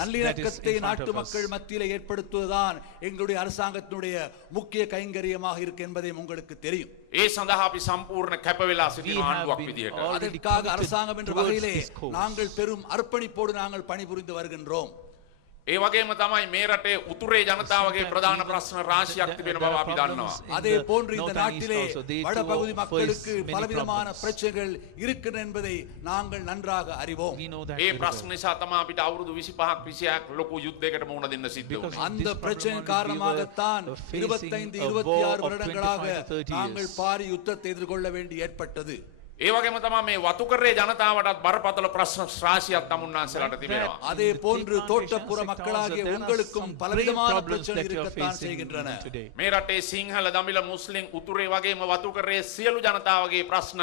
நல்லிணக்கத்தை நாட்டு மக்கள் மத்தியிலே ஏற்படுத்துவதுதான் எங்களுடைய அரசாங்கத்தினுடைய முக்கிய கைங்கரியமாக இருக்கு என்பதை உங்களுக்கு தெரியும். ඒ සඳහා අපි සම්පූර්ණ කැප වෙලා සිටින ආණ්ඩුවක් විදියට அதற்காக அரசாங்கம் என்ற வகையிலே நாங்கள் பெரும் அர்ப்பணிப்போடு நாங்கள் பணிபுரிந்து வருகின்றோம். ඒ වගේම තමයි මේ රටේ උතුරේ ජනතාවගේ ප්‍රධාන ප්‍රශ්න රාශියක් තිබෙන බව අපි දන්නවා. அதே போன்று இந்த நாட்டிலே வடபகுதி மக்களுக்கு பலவிதமான பிரச்சனைகள் இருக்கின்றன என்பதை நாங்கள் நன்றாக அறிவோம். ඒ ප්‍රශ්න නිසා තමයි අපිට අවුරුදු 25ක් 26ක් ලොකු යුද්ධයකට මුහුණ දෙන්න සිද්ධ වුණේ. அந்த பிரச்சனை காரணமாகத்தான் 25 26 வருடங்களாக நாங்கள் பாரி யுத்தத்தை எதிர்கொள்ள வேண்டி ஏற்பட்டது. ඒ වගේම තමයි මේ වතුකරේ ජනතාවටත් බරපතල ප්‍රශ්න රාශියක් තමුන්නාන්සලාට තිබෙනවා. அதே போன்று தோட்டப்புற மக்களாகிய உங்களுக்கும் பலவிதமான பிரச்சனைகள் இருக்கத்தான் செய்கின்றன. මේ රටේ සිංහල දමිළ මුස්ලිම් උතුරේ වගේම වතුකරේ සියලු ජනතාවගේ ප්‍රශ්න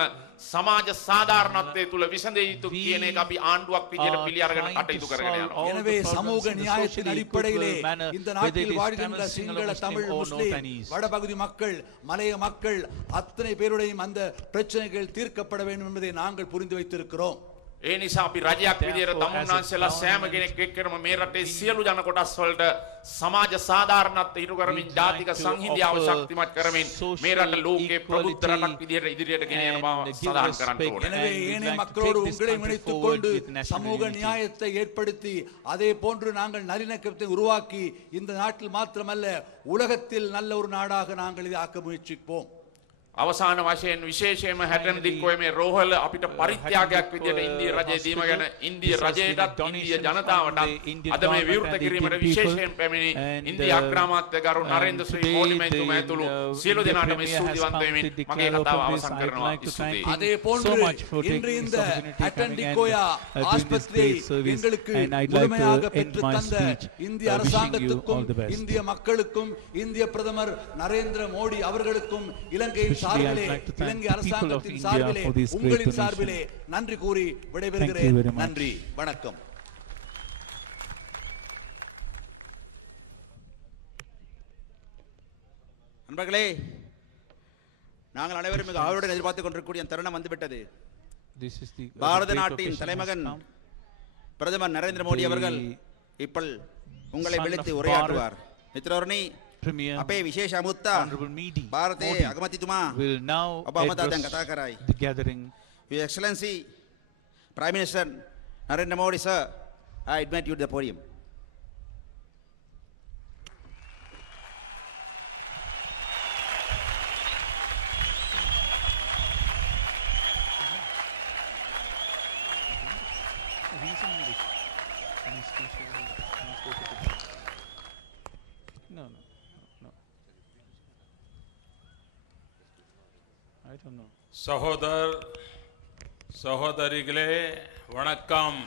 සමාජ සාධාරණත්වයේ තුල විසඳිය යුතු කියන එක අපි ආණ්ඩුවක් විදියට පිළි අරගෙන කටයුතු කරගෙන යනවා. எனவே சமூக நியாயத்தின் அடிப்படையிலே இந்த நாட்டில் வாழ்கின்ற சிங்கள தமிழ் முஸ்லிம் வடபகுதி மக்கள் மலைய மக்கள் அத்தனை பேருடையும் அந்த பிரச்சனைகள் தீர்க்கப்பட வேண்டும் என்பதை நாங்கள் புரிந்து வைத்திருக்கிறோம். ඒ නිසා අපි රජයක් විදියට තමුන්නාන්සලා සෑම කෙනෙක් එක්කම මේ රටේ සියලු ජන කොටස් වලට සමාජ සාධාරණත්වය ඉටු කරමින් ජාතික සංහිඳියාව ශක්තිමත් කරමින් මේ රට ලෝකයේ ප්‍රබුද්ධ රටක් විදියට ඉදිරියට ගෙන යන බව සඳහන් කරන්න ඕනේ. எனவே ஏனைய மக்களோடு உங்களை இணைத்துக் கொண்டு சமூக நியாயத்தை ஏற்படுத்தி அதே போன்று நாங்கள் நல்லிணக்கத்தை உருவாக்கி இந்த நாட்டில் மாத்திரமல்ல உலகத்தில் நல்ல ஒரு நாடாக நாங்கள் இதை ஆக்க முயற்சிப்போம். අවසාන වශයෙන් විශේෂයෙන්ම හැටන් දික්කොයේ මේ රෝහල අපිට පරිත්‍යාගයක් විදියට ඉන්දිය රජයේ දීම ගැන ඉන්දිය රජයටත් ඉන්දිය ජනතාවටත් අද මේ විවෘත කිරීමට විශේෂයෙන් පැමිණි ඉන්දිය අග්‍රාමාත්‍ය ගරු නරේන්ද්‍ර ශ්‍රී මෝඩි මහත්මයා ඇතුළු සියලු දෙනාට මේ ස්තුතිවන්ත වෙමින් මගේ කතාව අවසන් කරනවා. ස්තුතියි. அதே போன்று இன்று இந்த ஹட்டன் டிக்கோயா ஆஸ்பத்திரியை எங்களுக்கு முழுமையாக பெற்று தந்த இந்திய அரசாங்கத்துக்கும் இந்திய மக்களுக்கும் இந்திய பிரதமர் நரேந்திர மோடி அவர்களுக்கும் இலங்கை சார்பிலே இலங்கை அரசாங்கத்தின் சார்பிலே உங்களின் சார்பிலே நன்றி கூறி விடைபெறுகிறேன். நன்றி, வணக்கம். நண்பர்களே, நாங்கள் அனைவரும் மிக ஆவலுடன் எதிர்பார்த்துக் கொண்டிருக்கூடிய தருணம் வந்துவிட்டது. பாரத நாட்டின் தலைமகன் பிரதமர் நரேந்திர மோடி அவர்கள் இப்ப உங்களை விழித்து உரையாற்றுவார். மித்ரவர்ணி අපේ විශේෂ අමුත්තා ಭಾರತයේ අගමැතිතුමා ඔබ අමතා දැන් කතා කරයි. Your Excellency Prime Minister Narendra Modi sir, I invite you to the podium. சகோதர் சகோதரிகளே வணக்கம்.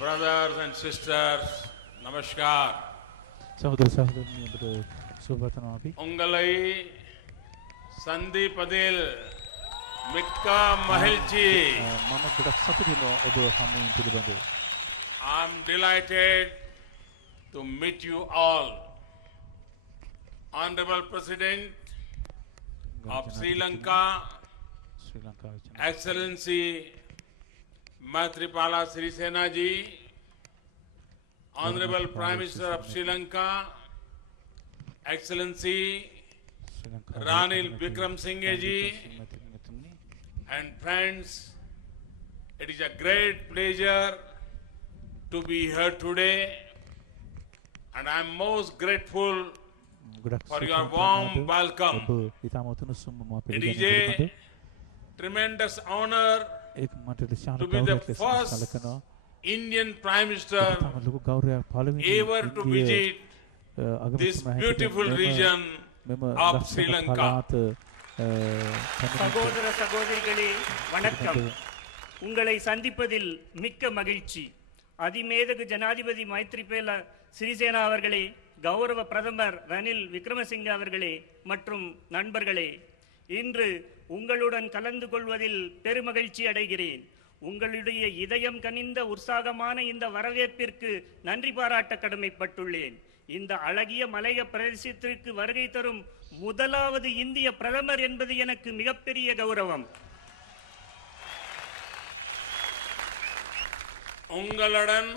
Brothers and sisters, namaskar. சகோதர சகோதரி ඔබට සුබපතනවා. உங்களை சந்திப்பதில் மிக்க மகிழ்ச்சி. මම ගොඩක් සතුටු වෙනවා ඔබ හමු වීම පිළිබඳව. I'm delighted to meet you all. Honorable President of Sri Lanka, Excellency Maithripala Sirisena ji, Honorable Prime Minister of Sri Lanka, Excellency Ranil Wickremesinghe ji, and friends, it is a great pleasure to be here today, and I am most grateful for your warm welcome. It is a tremendous honor to be the first Indian Prime Minister ever to visit this beautiful region of Sri Lanka. சகோதர சகோதரிகளே வணக்கம். உங்களை சந்திப்பதில் மிக்க மகிழ்ச்சி. அதிமேதகு ஜனாதிபதி மைத்ரிபால சிறிசேனா அவர்களே, கௌரவ பிரதமர் ரணில் விக்ரமசிங்கே அவர்களே மற்றும் நண்பர்களே, இன்று உங்களுடன் கலந்து கொள்வதில் பெருமகிழ்ச்சி அடைகிறேன். உங்களுடைய இதயம் கனிந்த உற்சாகமான இந்த வரவேற்பிற்கு நன்றி பாராட்ட கடமைப்பட்டுள்ளேன். இந்த அழகிய மலைய பிரதேசத்திற்கு வருகை தரும் முதலாவது இந்திய பிரதமர் என்பது எனக்கு மிகப்பெரிய கௌரவம். உங்களுடன்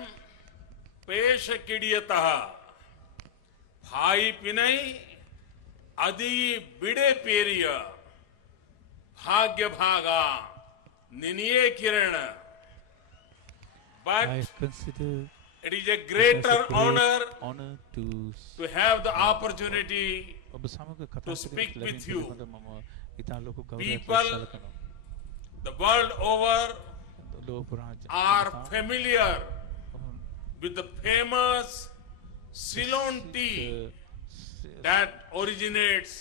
பேச கிடைத்ததா भाई पिनई अदी बिड़े पेरिय भाग्य भागा निनिये किरण, but it is a greater honor to have the opportunity to speak with you. People the world over are familiar with the famous Ceylon tea that originates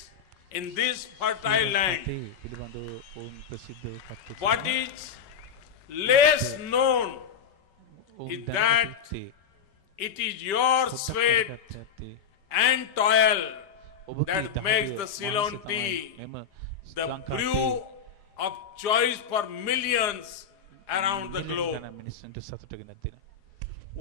in this fertile land. What is less known is that it is your sweat and toil that makes the Ceylon tea the brew of choice for millions around the globe.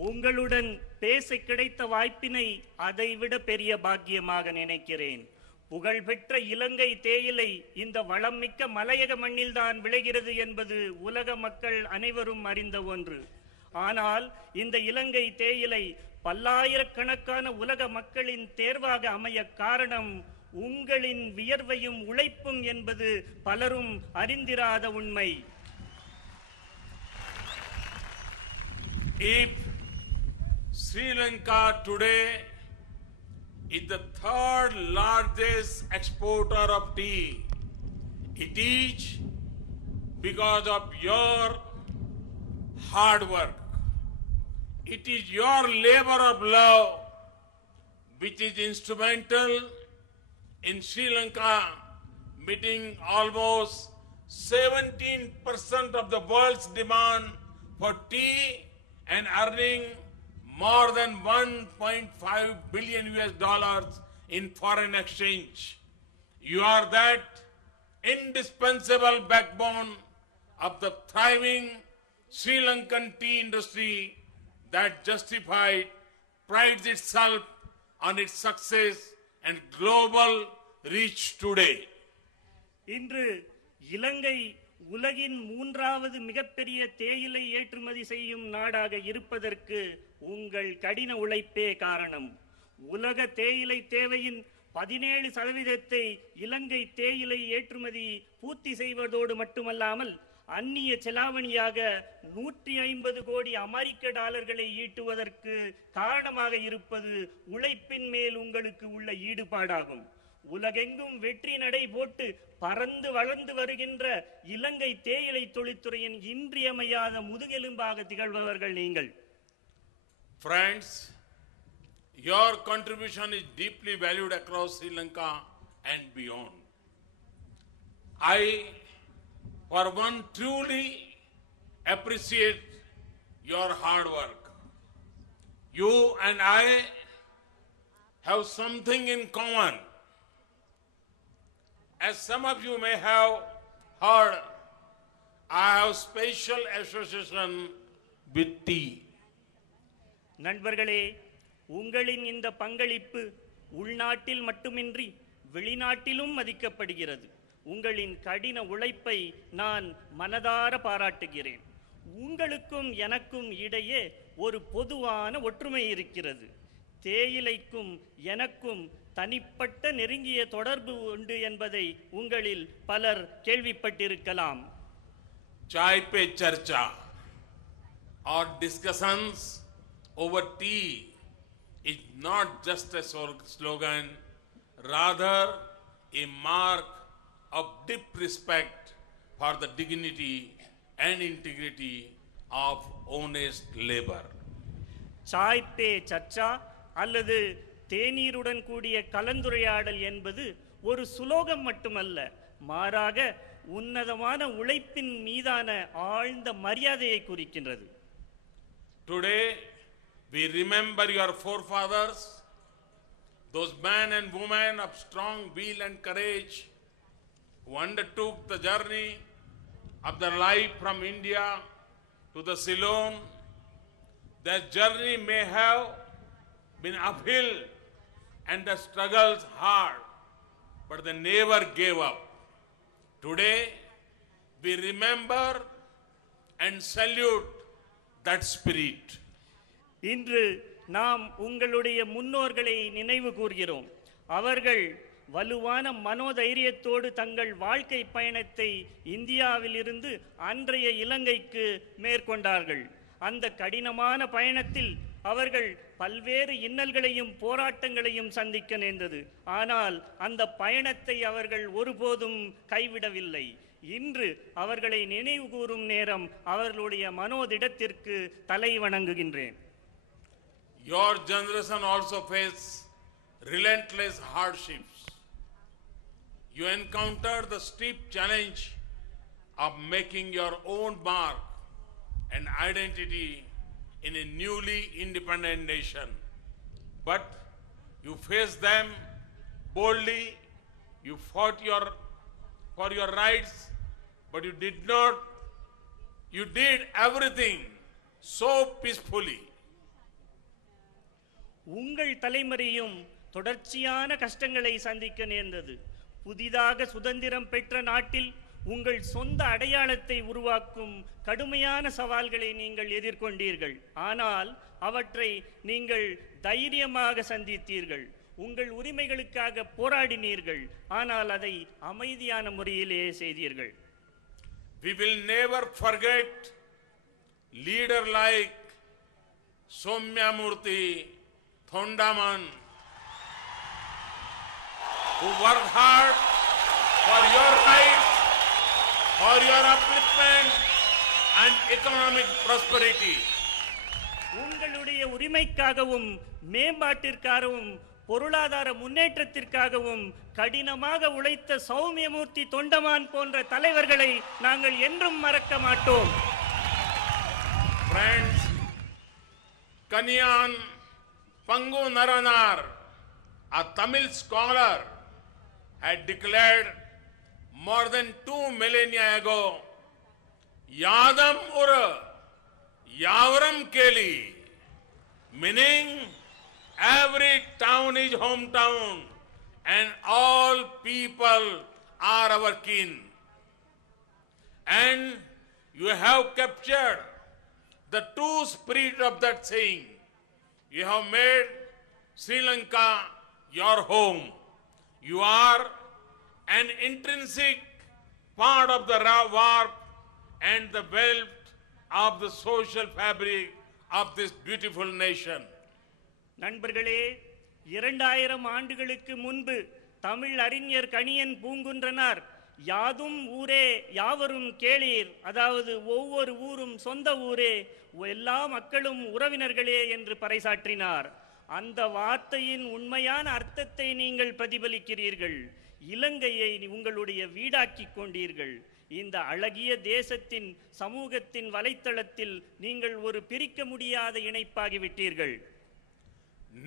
உங்களுடன் பேச கிடைத்த வாய்ப்பினை அதைவிட பெரிய பாக்கியமாக நினைக்கிறேன். புகழ்பெற்ற இலங்கை தேயிலை இந்த வளம்மிக்க மலையக மண்ணில்தான் விளைகிறது என்பது உலக மக்கள் அனைவரும் அறிந்த ஒன்று. ஆனால் இந்த இலங்கை தேயிலை பல்லாயிரக்கணக்கான உலக மக்களின் தேர்வாக அமைய காரணம் உங்களின் வியர்வையும் உழைப்பும் என்பது பலரும் அறிந்திராத உண்மை. If Sri Lanka today is the third largest exporter of tea, it is because of your hard work. It is your labor of love which is instrumental in Sri Lanka meeting almost 17% of the world's demand for tea and earning more than $1.5 billion in foreign exchange. You are that indispensable backbone of the thriving Sri Lankan tea industry that justified, prides itself on its success and global reach today. இன்று இலங்கை உலகின் மூன்றாவது மிகப்பெரிய தேயிலை ஏற்றுமதி செய்யும் நாடாக இருப்பதற்கு உங்கள் கடின உழைப்பே காரணம். உலக தேயிலை தேவையின் 17% இலங்கை தேயிலை ஏற்றுமதி பூர்த்தி செய்வதோடு மட்டுமல்லாமல் அந்நிய செலாவணியாக 150 கோடி அமெரிக்க டாலர்களை ஈட்டுவதற்கு காரணமாக இருப்பது உழைப்பின் மேல் உங்களுக்கு உள்ள ஈடுபாடாகும். உலகெங்கும் வெற்றி நடை போட்டு பறந்து வளர்ந்து வருகின்ற இலங்கை தேயிலை தொழில்துறையின் இன்றியமையாத முதுகெலும்பாக திகழ்பவர்கள் நீங்கள். Friends, your contribution is deeply valued across Sri Lanka and beyond. I, for one, truly appreciate your hard work. You and I have something in common. As some of you may have heard, I have special association with tea. நண்பர்களே, உங்களின் இந்த பங்களிப்பு உள்நாட்டில் மட்டுமின்றி வெளிநாட்டிலும் மதிக்கப்படுகிறது. உங்களின் கடின உழைப்பை நான் மனதார பாராட்டுகிறேன். உங்களுக்கும் எனக்கும் இடையே ஒரு பொதுவான ஒற்றுமை இருக்கிறது. தேயிலைக்கும் எனக்கும் தனிப்பட்ட நெருங்கிய தொடர்பு உண்டு என்பதை உங்களில் பலர் கேள்விப்பட்டிருக்கலாம். Chai pe charcha or discussions over tea is not just a slogan, rather a mark of deep respect for the dignity and integrity of honest labor. Sai பே சர்ச்சா அல்லது தேநீருடன் கூடிய கலந்துரையாடல் என்பது ஒரு சுலோகம் மட்டுமல்ல, மாறாக உன்னதமான உழைப்பின் மீதான ஆழ்ந்த மரியாதையை குறிக்கின்றது. Today we remember your forefathers, those men and women of strong will and courage who undertook the journey of their life from India to the Ceylon. Their journey may have been uphill and the struggles hard, but they never gave up. Today we remember and salute that spirit. இன்று நாம் உங்களுடைய முன்னோர்களை நினைவு கூர்கிறோம். அவர்கள் வலுவான மனோதைரியத்தோடு தங்கள் வாழ்க்கை பயணத்தை இந்தியாவில் இருந்து அன்றைய இலங்கைக்கு மேற்கொண்டார்கள். அந்த கடினமான பயணத்தில் அவர்கள் பல்வேறு இன்னல்களையும் போராட்டங்களையும் சந்திக்க நேர்ந்தது. ஆனால் அந்த பயணத்தை அவர்கள் ஒருபோதும் கைவிடவில்லை. இன்று அவர்களை நினைவு கூறும் நேரம். அவர்களுடைய மனோதிடத்திற்கு தலை வணங்குகின்றேன். Your generation also faced relentless hardships. You encountered the steep challenge of making your own mark and identity in a newly independent nation. But you faced them boldly, you fought for your rights, but you did everything so peacefully. உங்கள் தலைமுறையும் தொடர்ச்சியான கஷ்டங்களை சந்திக்க நேர்ந்தது. புதிதாக சுதந்திரம் பெற்ற நாட்டில் உங்கள் சொந்த அடையாளத்தை உருவாக்கும் கடுமையான சவால்களை நீங்கள் எதிர்கொண்டீர்கள். ஆனால் அவற்றை நீங்கள் தைரியமாக சந்தித்தீர்கள். உங்கள் உரிமைகளுக்காக போராடினீர்கள். ஆனால் அதை அமைதியான முறையிலே செய்தீர்கள். We will never forget leader like Somyamurthy Thondaman, who worked hard for your rights, for your upliftment and economic prosperity. உங்களுடைய உரிமைக்காகவும் மேம்பாட்டிற்காகவும் பொருளாதார முன்னேற்றத்திற்காகவும் கடினமாக உழைத்த சௌமியமூர்த்தி தொண்டமான் போன்ற தலைவர்களை நாங்கள் என்றும் மறக்க மாட்டோம். Friends, Kanyan Pangu Naranar, a Tamil scholar, had declared more than 2 millennia ago, Yadam Ura, Yavaram Keli, meaning every town is hometown and all people are our kin. And you have captured the true spirit of that saying. You have made Sri Lanka your home. You are an intrinsic part of the warp and the wealth of the social fabric of this beautiful nation. நண்பர்களே, 2000 ஆண்டுகளுக்கு முன்பு தமிழ் அறிஞர் கணியன் பூங்குன்றனார் யாதும் ஊரே யாவரும் கேளீர், அதாவது ஒவ்வொரு ஊரும் சொந்த ஊரே, எல்லா மக்களும் உறவினர்களே என்று பறைசாற்றினார். அந்த வார்த்தையின் உண்மையான அர்த்தத்தை நீங்கள் பிரதிபலிக்கிறீர்கள். இலங்கையை உங்களுடைய வீடாக்கிக் கொண்டீர்கள். இந்த அழகிய தேசத்தின் சமூகத்தின் வலைத்தளத்தில் நீங்கள் ஒரு பிரிக்க முடியாத இணைப்பாகிவிட்டீர்கள்.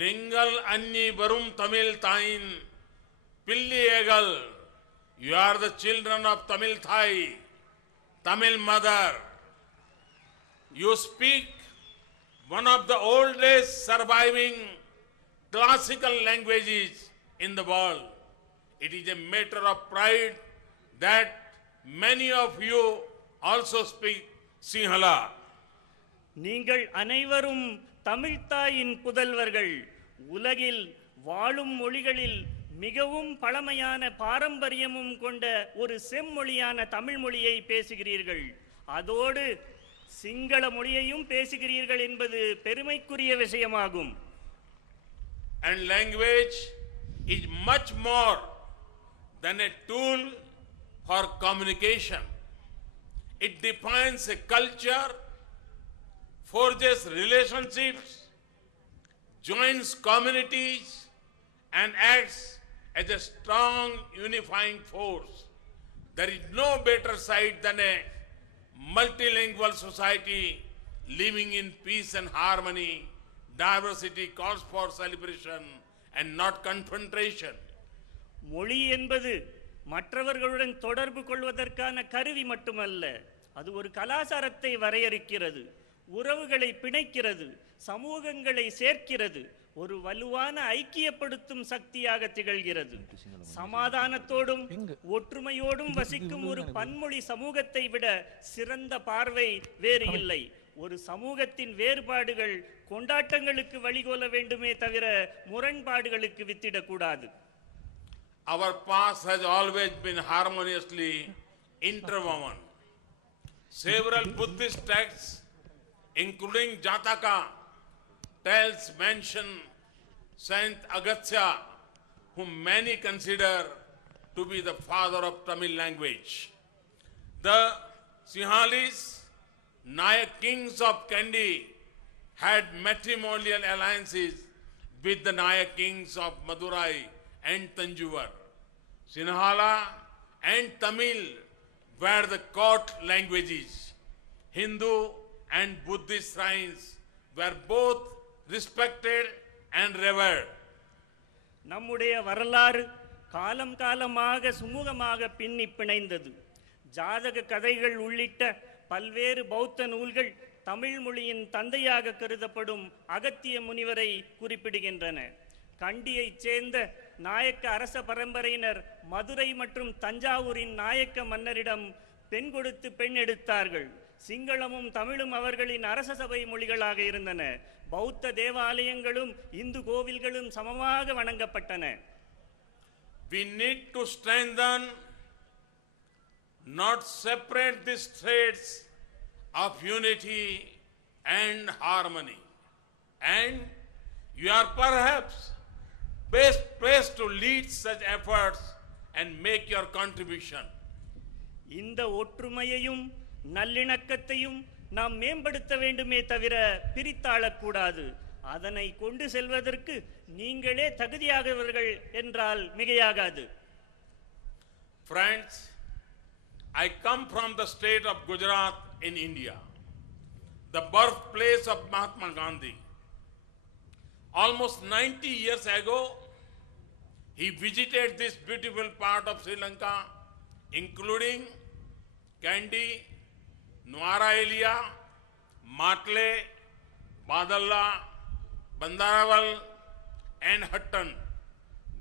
நீங்கள் அன்னி வரும் தமிழ் தாயின் பிள்ளைகள். You are the children of Tamil Thai, Tamil mother. You speak one of the oldest surviving classical languages in the world. It is a matter of pride that many of you also speak Sinhala. நீங்கள் அனைவரும் தமிழ்த்தாயின் புதல்வர்கள். உலகில் வாழும் மொழிகளில் மிகவும் பழமையான பாரம்பரியமும் கொண்ட ஒரு செம்மொழியான தமிழ் மொழியை பேசுகிறீர்கள். அதோடு சிங்கள மொழியையும் பேசுகிறீர்கள் என்பது பெருமைக்குரிய விஷயமாகும். And language is much more than a tool for communication. It defines a culture, forges relationships, joins communities, and acts as a strong unifying force. There is no better sight than a multilingual society living in peace and harmony. Diversity calls for celebration and not confrontation. மொழி என்பது மற்றவர்களுடன் தொடர்பு கொள்வதற்கான கருவி மட்டுமல்ல, அது ஒரு கலாச்சாரத்தை வரையறுக்கிறது, உறவுகளை பிணைக்கிறது, சமூகங்களை சேர்க்கிறது, ஒரு வலுவான ஐக்கியப்படுத்தும் சக்தியாக திகழ்கிறது. சமாதானத்தோடும் ஒற்றுமையோடும் வசிக்கும் ஒரு பன்மொழி சமூகத்தை விட சிறந்த பார்வை வேறு இல்லை. ஒரு சமூகத்தின் வேறுபாடுகள் கொண்டாட்டங்களுக்கு வழிகோல வேண்டுமே தவிர முரண்பாடுகளுக்கு வித்திடக்கூடாது. Our past has always been harmoniously interwoven. Several Buddhist texts, including Jataka, mention Saint Agastya, whom many consider to be the father of Tamil language. The Sinhalese Nayak kings of Kandy had matrimonial alliances with the Nayak kings of Madurai and Tanjore. Sinhala and Tamil were the court languages. Hindu and Buddhist shrines were both respected and revered. நம்முடைய வரலாறு காலம் காலமாக சுமூகமாக பின்னி பிணைந்தது. ஜாதக கதைகள் உள்ளிட்ட பல்வேறு பௌத்த நூல்கள் தமிழ் மொழியின் தந்தையாக கருதப்படும் அகத்திய முனிவரை குறிப்பிடுகின்றன. கண்டியைச் சேர்ந்த நாயக்க அரச பரம்பரையினர் மதுரை மற்றும் தஞ்சாவூரின் நாயக்க மன்னரிடம் பெண் கொடுத்து பெண் எடுத்தார்கள். சிங்களமும் தமிழும் அவர்களின் அரச சபை மொழிகளாக இருந்தன. பௌத்த தேவாலயங்களும் இந்து கோவில்களும் சமமாக வணங்கப்பட்டன. We need to strengthen, not separate these threads of unity and harmony. And you are perhaps best placed to lead such efforts and make your contribution. இந்த ஒற்றுமையையும் நல்லிணக்கத்தையும் நாம் மேம்படுத்த வேண்டுமே தவிர பிரித்தாளக்கூடாது. அதனை கொண்டு செல்வதற்கு நீங்களே தகுதியாகவர்கள் என்றால் மிகையாகாது. Friends, I come from the state of Gujarat in India, the birthplace of Mahatma Gandhi. Almost 90 years ago, he visited this beautiful part of Sri Lanka, including Kandy, Nuwara Eliya, Matle, Badalla, Bandaraval and Hutton.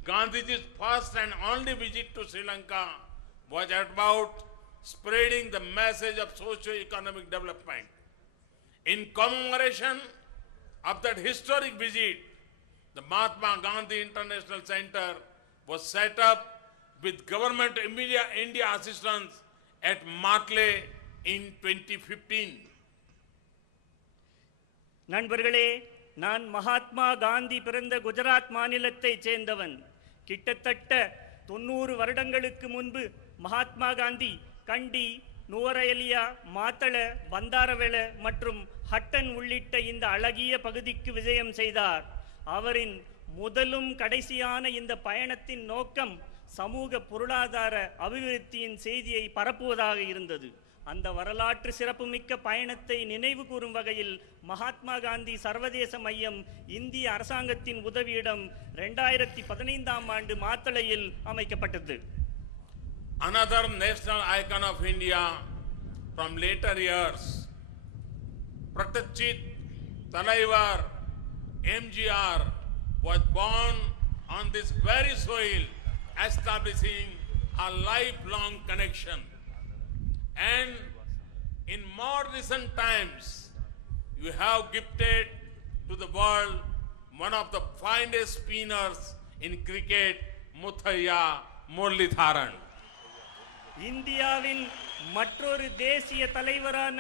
Gandhiji's first and only visit to Sri Lanka was about spreading the message of socio-economic development. In commemoration of that historic visit, the Mahatma Gandhi International Center was set up with government India assistance at Matle in 2015. நண்பர்களே, நான் மகாத்மா காந்தி பிறந்த குஜராத் மாநிலத்தைச் சேர்ந்தவன். கிட்டத்தட்ட 90 வருடங்களுக்கு முன்பு மகாத்மா காந்தி கண்டி, நுவரெலியா, மாத்தள, பந்தாரவெல மற்றும் ஹட்டன் உள்ளிட்ட இந்த அழகிய பகுதிக்கு விஜயம் செய்தார். அவரின் முதலும் கடைசியான இந்த பயணத்தின் நோக்கம் சமூக பொருளாதார அபிவிருத்தியின் செய்தியை பரப்புவதாக இருந்தது. அந்த வரலாற்று சிறப்புமிக்க பயணத்தை நினைவு கூறும் வகையில் மகாத்மா காந்தி சர்வதேச மையம் இந்திய அரசாங்கத்தின் உதவியிடம் 2015ஆம் ஆண்டு மாத்தளையில் அமைக்கப்பட்டது. Another national icon of India from later years, Pratajit Talaivar MGR was born on this very soil, establishing a lifelong connection. And in more recent times, you have gifted to the world one of the finest spinners in cricket, Muthaiya Muralitharan. இந்தியாவின் மற்றொரு தேசிய தலைவரான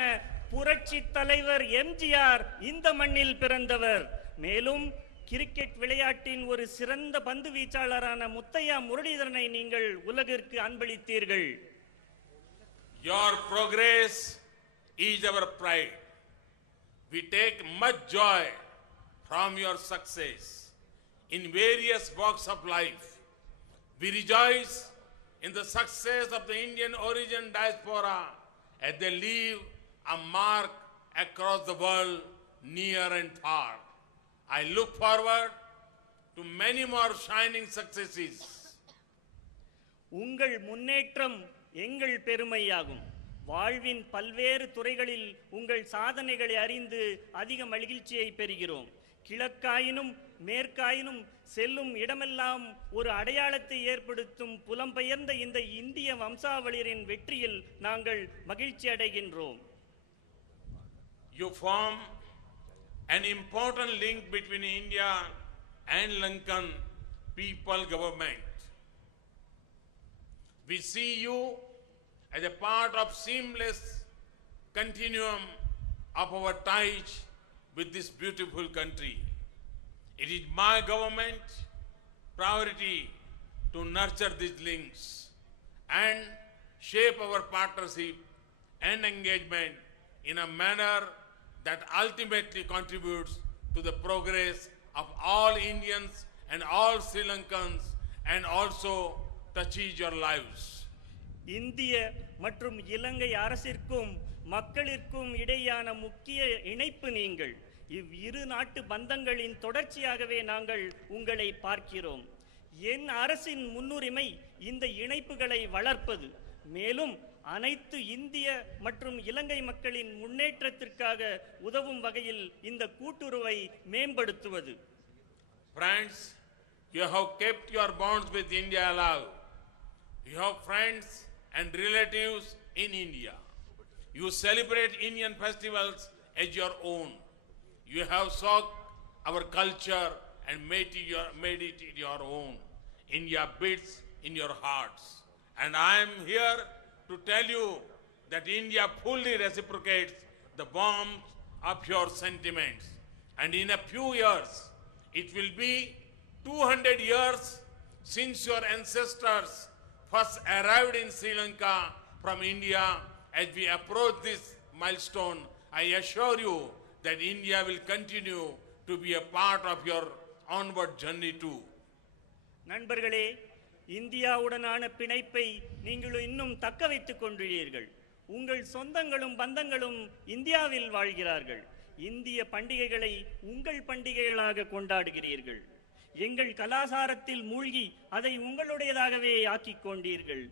புரட்சி தலைவர் எம்ஜிஆர் இந்த மண்ணில் பிறந்தவர். மேலும் கிரிக்கெட் விளையாட்டின் ஒரு சிறந்த பந்து வீச்சாளரான முத்தையா முரளிதரனை நீங்கள் உலகிற்கு அன்பளித்தீர்கள். Your progress is our pride. We take much joy from your success in various walks of life. We rejoice in the success of the Indian origin diaspora as they leave a mark across the world, near and far. I look forward to many more shining successes. உங்கள் முன்னேற்றம் எங்கள் பெருமையாகும். வாழ்வின் பல்வேறு துறைகளில் உங்கள் சாதனைகளை அறிந்து அதிக மகிழ்ச்சியை பெறுகிறோம். கிழக்காயினும் மேற்காயினும் செல்லும் இடமெல்லாம் ஒரு அடையாளத்தை ஏற்படுத்தும் புலம்பெயர்ந்த இந்த இந்திய வம்சாவளியரின் வெற்றியில் நாங்கள் மகிழ்ச்சி அடைகின்றோம். You form an important link between India and Lankan people government. We see you as a part of seamless continuum of our ties with this beautiful country. It is my government priority to nurture these links and shape our partnership and engagement in a manner that ultimately contributes to the progress of all Indians and all Sri Lankans and also touches your lives. இந்திய மற்றும் இலங்கை அரசிற்கும் மக்களிற்கும் இடையான முக்கிய இணைப்பு நீங்கள். இவ்விரு நாட்டு பந்தங்களின் தொடர்ச்சியாகவே நாங்கள் உங்களை பார்க்கிறோம். என் அரசின் முன்னுரிமை இந்த இணைப்புகளை வளர்ப்பது, மேலும் அனைத்து இந்திய மற்றும் இலங்கை மக்களின் முன்னேற்றத்திற்காக உதவும் வகையில் இந்த கூட்டுறவை மேம்படுத்துவது. Friends, you have kept your bonds with India alive. You have friends and relatives in India. You celebrate Indian festivals as your own. You have sought our culture and made it your own. India beats in your hearts. And I am here to tell you that India fully reciprocates the warmth of your sentiments. And in a few years, it will be 200 years since your ancestors first arrived in Sri Lanka from India. As we approach this milestone, I assure you that India will continue to be a part of your onward journey too. நண்பர்களே, இந்தியாவுடனான பிணைப்பை நீங்கள் இன்னும் தக்க வைத்துக் கொண்டுள்ளீர்கள். உங்கள் சொந்தங்களும் பந்தங்களும் இந்தியாவில் வாழ்கிறார்கள். இந்திய பண்டிகைகளை உங்கள் பண்டிகைகளாக கொண்டாடுகிறீர்கள். எங்கள் கலாசாரத்தில் மூழ்கி அதை உங்களுடையதாகவே ஆக்கிக் கொண்டீர்கள்.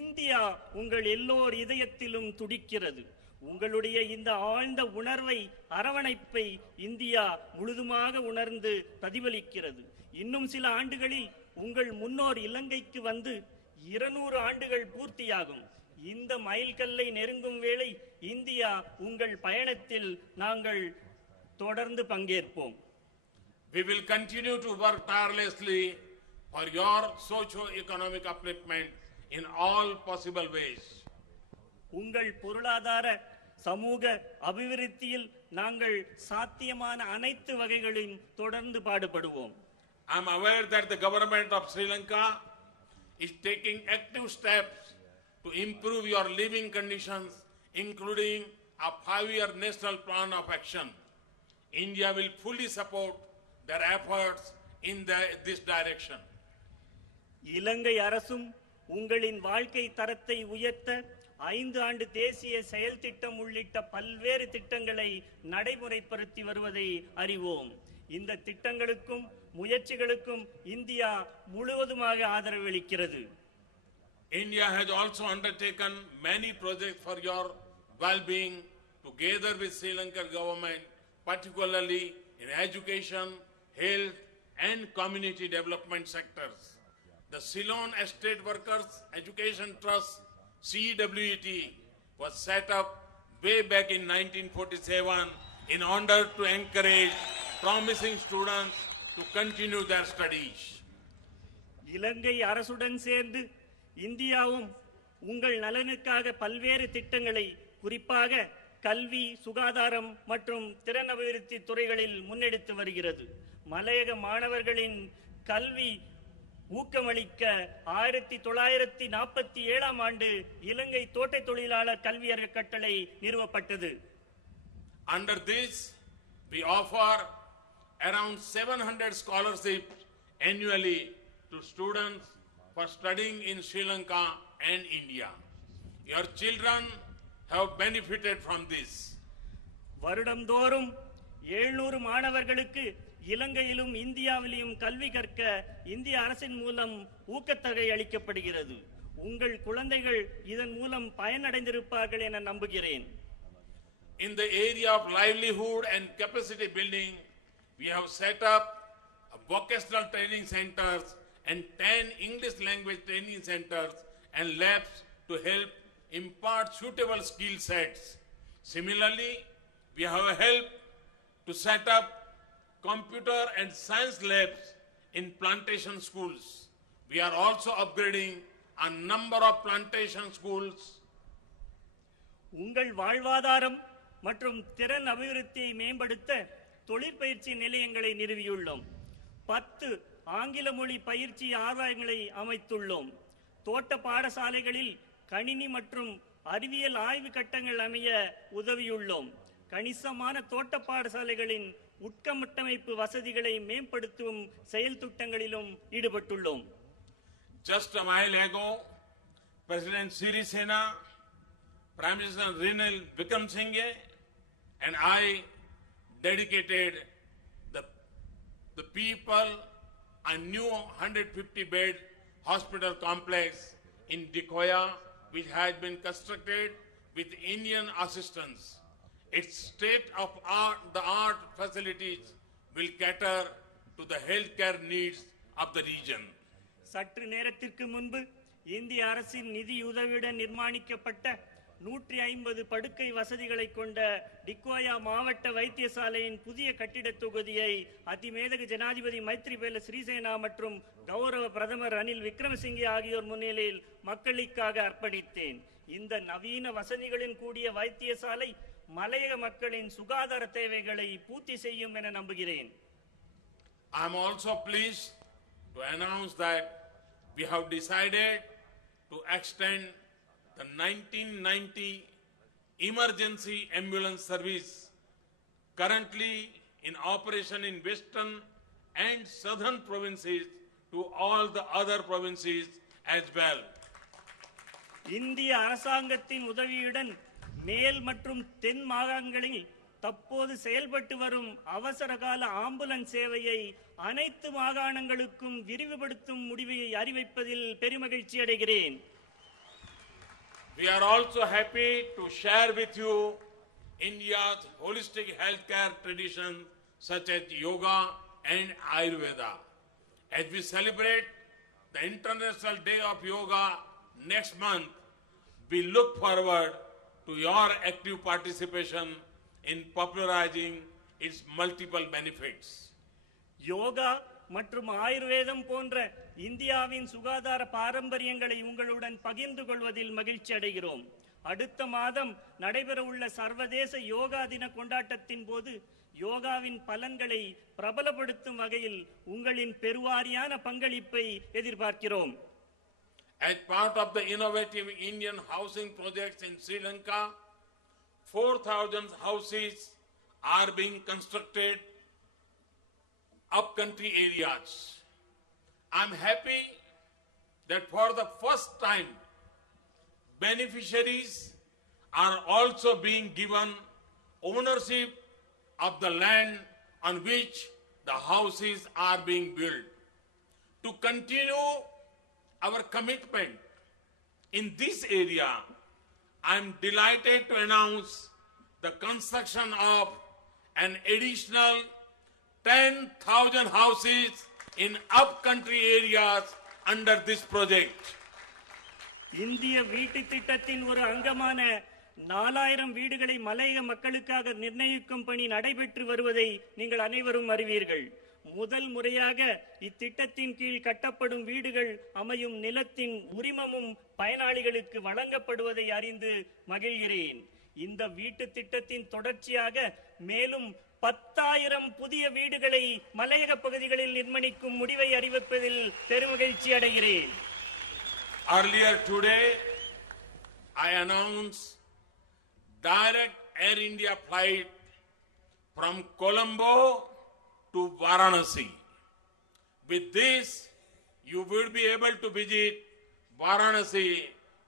இந்தியா உங்கள் எல்லோர் இதயத்திலும் துடிக்கிறது. உங்களுடைய இந்த ஆழ்ந்த உணர்வை, அரவணைப்பை இந்தியா முழுதுமாக உணர்ந்து பிரதிபலிக்கிறது. இன்னும் சில ஆண்டுகளில் உங்கள் முன்னோர் இலங்கைக்கு வந்து 200 ஆண்டுகள் பூர்த்தியாகும். இந்த மைல்கல்லை நெருங்கும் வேளை இந்தியா உங்கள் பயணத்தில் நாங்கள் தொடர்ந்து பங்கேற்போம். We will continue to work tirelessly for your socio-economic upliftment in all possible ways. உங்கள் பொருளாதார சமூக அபிவிருத்தியில் நாங்கள் சாத்தியமான அனைத்து வகைகளிலும் தொடர்ந்து பாடுபடுவோம். I am aware that the government of Sri Lanka is taking active steps to improve your living conditions, including a 5-year national plan of action. India will fully support their efforts in this direction. இலங்கை அரசும் உங்களின் வாழ்க்கை தரத்தை உயர்த்த 5 ஆண்டு தேசிய செயல் திட்டம் உள்ளிட்ட பல்வேறு திட்டங்களை நடைமுறைப்படுத்தி வருவதை அறிவோம். இந்த திட்டங்களுக்கும் முயற்சிகளுக்கும் இந்தியா முழுவதுமாக ஆதரவளிக்கிறது. India has also undertaken many projects for your well-being together with Sri Lankan government, particularly in education, health and community development sectors. The Ceylon Estate Workers Education Trust, CWET, was set up way back in 1947 in order to encourage promising students to continue their studies. இலங்கை அரசுடன் சேர்ந்து இந்தியாவும் உங்கள் நலனுக்காக பல்வேறு திட்டங்களை, குறிப்பாக கல்வி, சுகாதாரம் மற்றும் திறன் அபிவிருத்தி துறைகளில் முன்னெடுத்து வருகிறது. மலையக மாணவர்களின் கல்வி ஊக்கமளிக்க 1947 ஆண்டு இலங்கை தோட்ட தொழிலாளர் கல்வி அறக்கட்டளை நிறுவப்பட்டது. Under this, we offer around 700 scholarships annually to students for studying in Sri Lanka and India. Your children have benefited from this. வருடந்தோறும் 700 மாணவர்களுக்கு இலங்கையிலும் இந்தியாவிலும் கல்வி கற்க இந்திய அரசின் மூலம் ஊக்கத்தொகை அளிக்கப்படுகிறது. உங்கள் குழந்தைகள் இதன் மூலம் பயனடைந்திருப்பார்கள் என நம்புகிறேன். In the area of livelihood and capacity building, we have set up vocational training centers and 10 English language training centers and labs to help impart suitable skill sets. Similarly, we have helped to set up computer and science labs in plantation schools. We are also upgrading a number of plantation schools. உங்கள் வாழ்வாதாரம் மற்றும் திறன் அபிவிருத்தியை மேம்படுத்த தொழிற்பயிற்சி நிலையங்களை நிறுவியுள்ளோம். 10 ஆங்கில மொழி பயிற்சி ஆய்வகங்களை அமைத்துள்ளோம். தோட்ட பாடசாலைகளில் கணினி மற்றும் அறிவியல் ஆய்வு கட்டங்கள் அமைய உதவியுள்ளோம். கணிசமான தோட்ட பாடசாலைகளின் உட்கட்டமைப்பு வசதிகளை மேம்படுத்தும் செயல் திட்டங்களிலும் ஈடுபட்டுள்ளோம். Just a while ago, President Sirisena, Prime Minister Ranil Wickremesinghe, and I dedicated the people a new 150-bed hospital complex in Dikoya, which has been constructed with Indian assistance. Its state-of-the-art facilities will cater to the healthcare needs of the region. சற்று நேரத்திற்கு முன்பு இந்திய அரசின் நிதியுதவியுடன் நிர்மாணிக்கப்பட்ட 150 படுக்கை வசதிகளை கொண்ட டிக்கோயா மாவட்ட வைத்தியசாலையின் புதிய கட்டிடத் தொகுதியை அதிமேதகு ஜனாதிபதி மைத்ரிபால சிறிசேனா மற்றும் கௌரவ பிரதமர் ரணில் விக்ரமசிங்கே ஆகியோர் முன்னிலையில் மக்களுக்காக அர்ப்பணித்தேன். இந்த நவீன வசதிகளின் கூடிய வைத்தியசாலை மலையக மக்களின் சுகாதார தேவைகளை பூர்த்தி செய்யும் என நம்புகிறேன். I am also pleased to announce that we have decided to extend the 1990 emergency ambulance service currently in operation in western and southern provinces to all the other provinces as well. இந்திய அரசாங்கத்தின் உதவியுடன் மேல் மற்றும் தென் மாகாணங்களில் தற்போது செயல்பட்டு வரும் அவசரகால ஆம்புலன்ஸ் சேவையை அனைத்து மாகாணங்களுக்கும் விரிவுபடுத்தும் முடிவை அறிவிப்பதில் பெருமகிழ்ச்சி அடைகிறேன். We are also happy to share with you India's holistic healthcare tradition such as yoga and Ayurveda. As we celebrate the International Day of Yoga next month, we look forward to your active participation in popularizing its multiple benefits. Yoga மற்றும் ஆயுர்வேதம் போன்ற இந்தியாவின் சுகாதார பாரம்பரியங்களை உங்களுடன் பகிர்ந்து கொள்வதில் மகிழ்ச்சி அடைகிறோம். அடுத்த மாதம் நடைபெறவுள்ள சர்வதேச யோகா தின கொண்டாட்டத்தின் போது யோகாவின் பலன்களை பிரபலப்படுத்தும் வகையில் உங்களின் பெருவாரியான பங்களிப்பை எதிர்பார்க்கிறோம். As part of the innovative Indian housing projects in Sri Lanka, 4,000 houses are being constructed up-country areas. I'm happy that for the first time, beneficiaries are also being given ownership of the land on which the houses are being built. To continue our commitment in this area, I'm delighted to announce the construction of an additional 10,000 houses in up-country areas under this project. இந்திய வீட்டு திட்டத்தின் ஒரு அங்கமான 4000 வீடுகளை மலையக மக்களுக்காக நிர்ணயிக்கும் பணி நடைபெற்று வருவதை நீங்கள் அனைவரும் அறிவீர்கள். முதல் முறையாக இத்திட்டத்தின் கீழ் கட்டப்படும் வீடுகள் அமையும் நிலத்தின் உரிமமும் பயனாளிகளுக்கு வழங்கப்படுவதை அறிந்து மகிழ்கிறேன். இந்த வீட்டு திட்டத்தின் தொடர்ச்சியாக மேலும் 10,000 புதிய வீடுகளை மலையக பகுதிகளில் நிர்மாணிக்கும் முடிவை அறிவிப்பதில் பெருமகிழ்ச்சி அடைகிறேன். Earlier today, I announced direct Air India flight from Colombo to Varanasi. With this, you will be able to visit Varanasi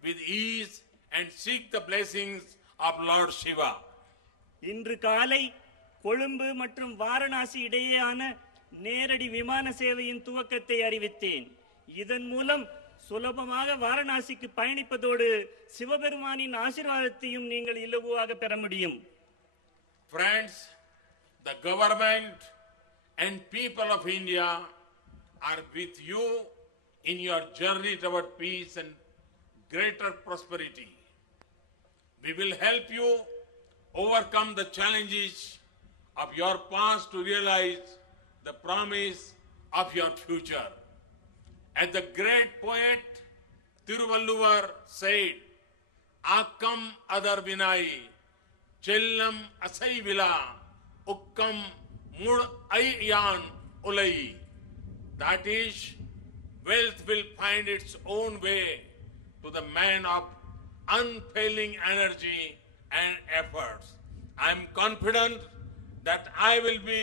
with ease and seek the blessings of Lord Shiva. இன்று காலை கொழும்பு மற்றும் வாரணாசி இடையேயான நேரடி விமான சேவையின் துவக்கத்தை அறிவித்தேன். இதன் மூலம் சுலபமாக வாரணாசிக்கு பயணிப்பதோடு சிவபெருமானின் ஆசீர்வாதத்தையும் நீங்கள் இலகுவாக பெற முடியும். Friends, the government and people of India are with you in your journey toward peace and greater prosperity. We will help you overcome the challenges of your past to realize the promise of your future. As the great poet Thiruvalluvar said, Akkam adar vinai, chellam asai vila, ukkam mud ayyan ulai. That is, wealth will find its own way to the man of unfailing energy and efforts. I am confident that it will be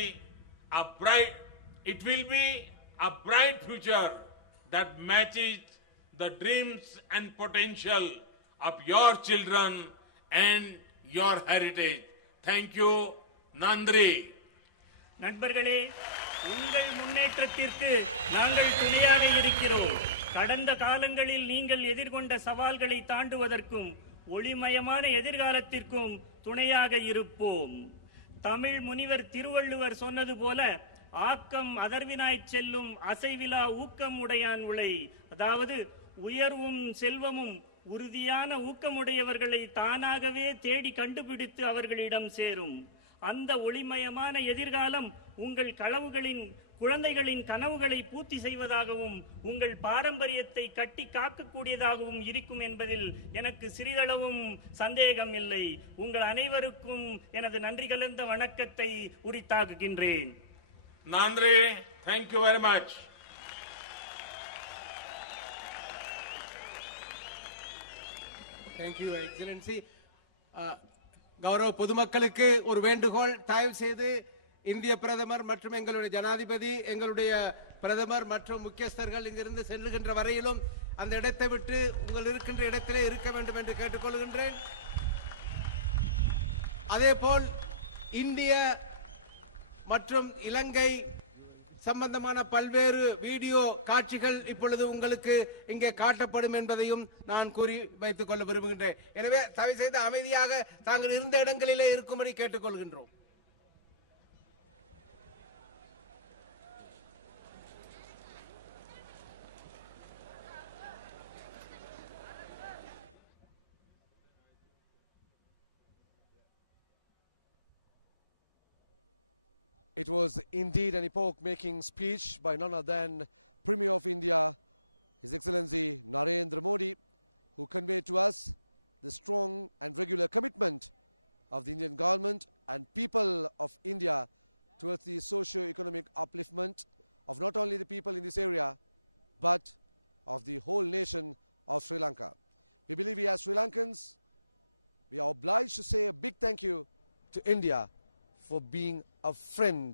a bright future that matches the dreams and potential of your children and your heritage. Thank you. Nandri. நண்பர்களே, உங்கள் முன்னேற்றத்திற்கு நாங்கள் துணையாக இருக்கிறோம். கடந்த காலங்களில் நீங்கள் எதிர்கொண்ட சவால்களை தாண்டுவதற்கும் ஒளிமயமான எதிர்காலத்திற்கும் துணையாக இருப்போம். தமிழ் முனிவர் திருவள்ளுவர் சொன்னது போல, ஆக்கம் அதர்வினாய் செல்லும் அசைவிலா ஊக்கம் உடையான் உளை. அதாவது உயர்வும் செல்வமும் உறுதியான ஊக்கமுடையவர்களை தானாகவே தேடி கண்டுபிடித்து அவர்களிடம் சேரும். அந்த ஒளிமயமான எதிர்காலம் உங்கள் குழந்தைகளின் கனவுகளை பூர்த்தி செய்வதாகவும் உங்கள் பாரம்பரியத்தை கட்டி காக்கக்கூடியதாகவும் இருக்கும் என்பதில் எனக்கு சிறிதளவும் சந்தேகம் இல்லை. உங்கள் அனைவருக்கும் எனது நன்றி கலந்த வணக்கத்தை உரித்தாக்குகின்றேன். Nandri, thank you very much. Thank you, Excellency. கௌரவ பொதுமக்களுக்கு ஒரு வேண்டுகோள், தயவு செய்து இந்திய பிரதமர் மற்றும் எங்களுடைய ஜனாதிபதி, எங்களுடைய பிரதமர் மற்றும் முக்கியஸ்தர்கள் இங்கிருந்து செல்லுகின்ற வரையிலும் அந்த இடத்தை விட்டு உங்கள் இருக்கின்ற இடத்திலே இருக்க வேண்டும் என்று கேட்டுக்கொள்கின்றேன். அதேபோல் இந்திய மற்றும் இலங்கை சம்பந்தமான பல்வேறு வீடியோ காட்சிகள் இப்பொழுது உங்களுக்கு இங்கே காட்டப்படும் என்பதையும் நான் கூறி வைத்துக் கொள்ள விரும்புகின்றேன். எனவே தயவு செய்து அமைதியாக தாங்கள் இருந்த இடங்களிலே இருக்கும்படி கேட்டுக்கொள்கின்றோம். It was indeed an epoch-making speech by none other than of the environment and people of India towards the socio-economic upliftment of not only the people in this area, but of the whole nation of Sri Lanka. We believe we as Sri Lankans, we are obliged to say a big thank you to India for being a friend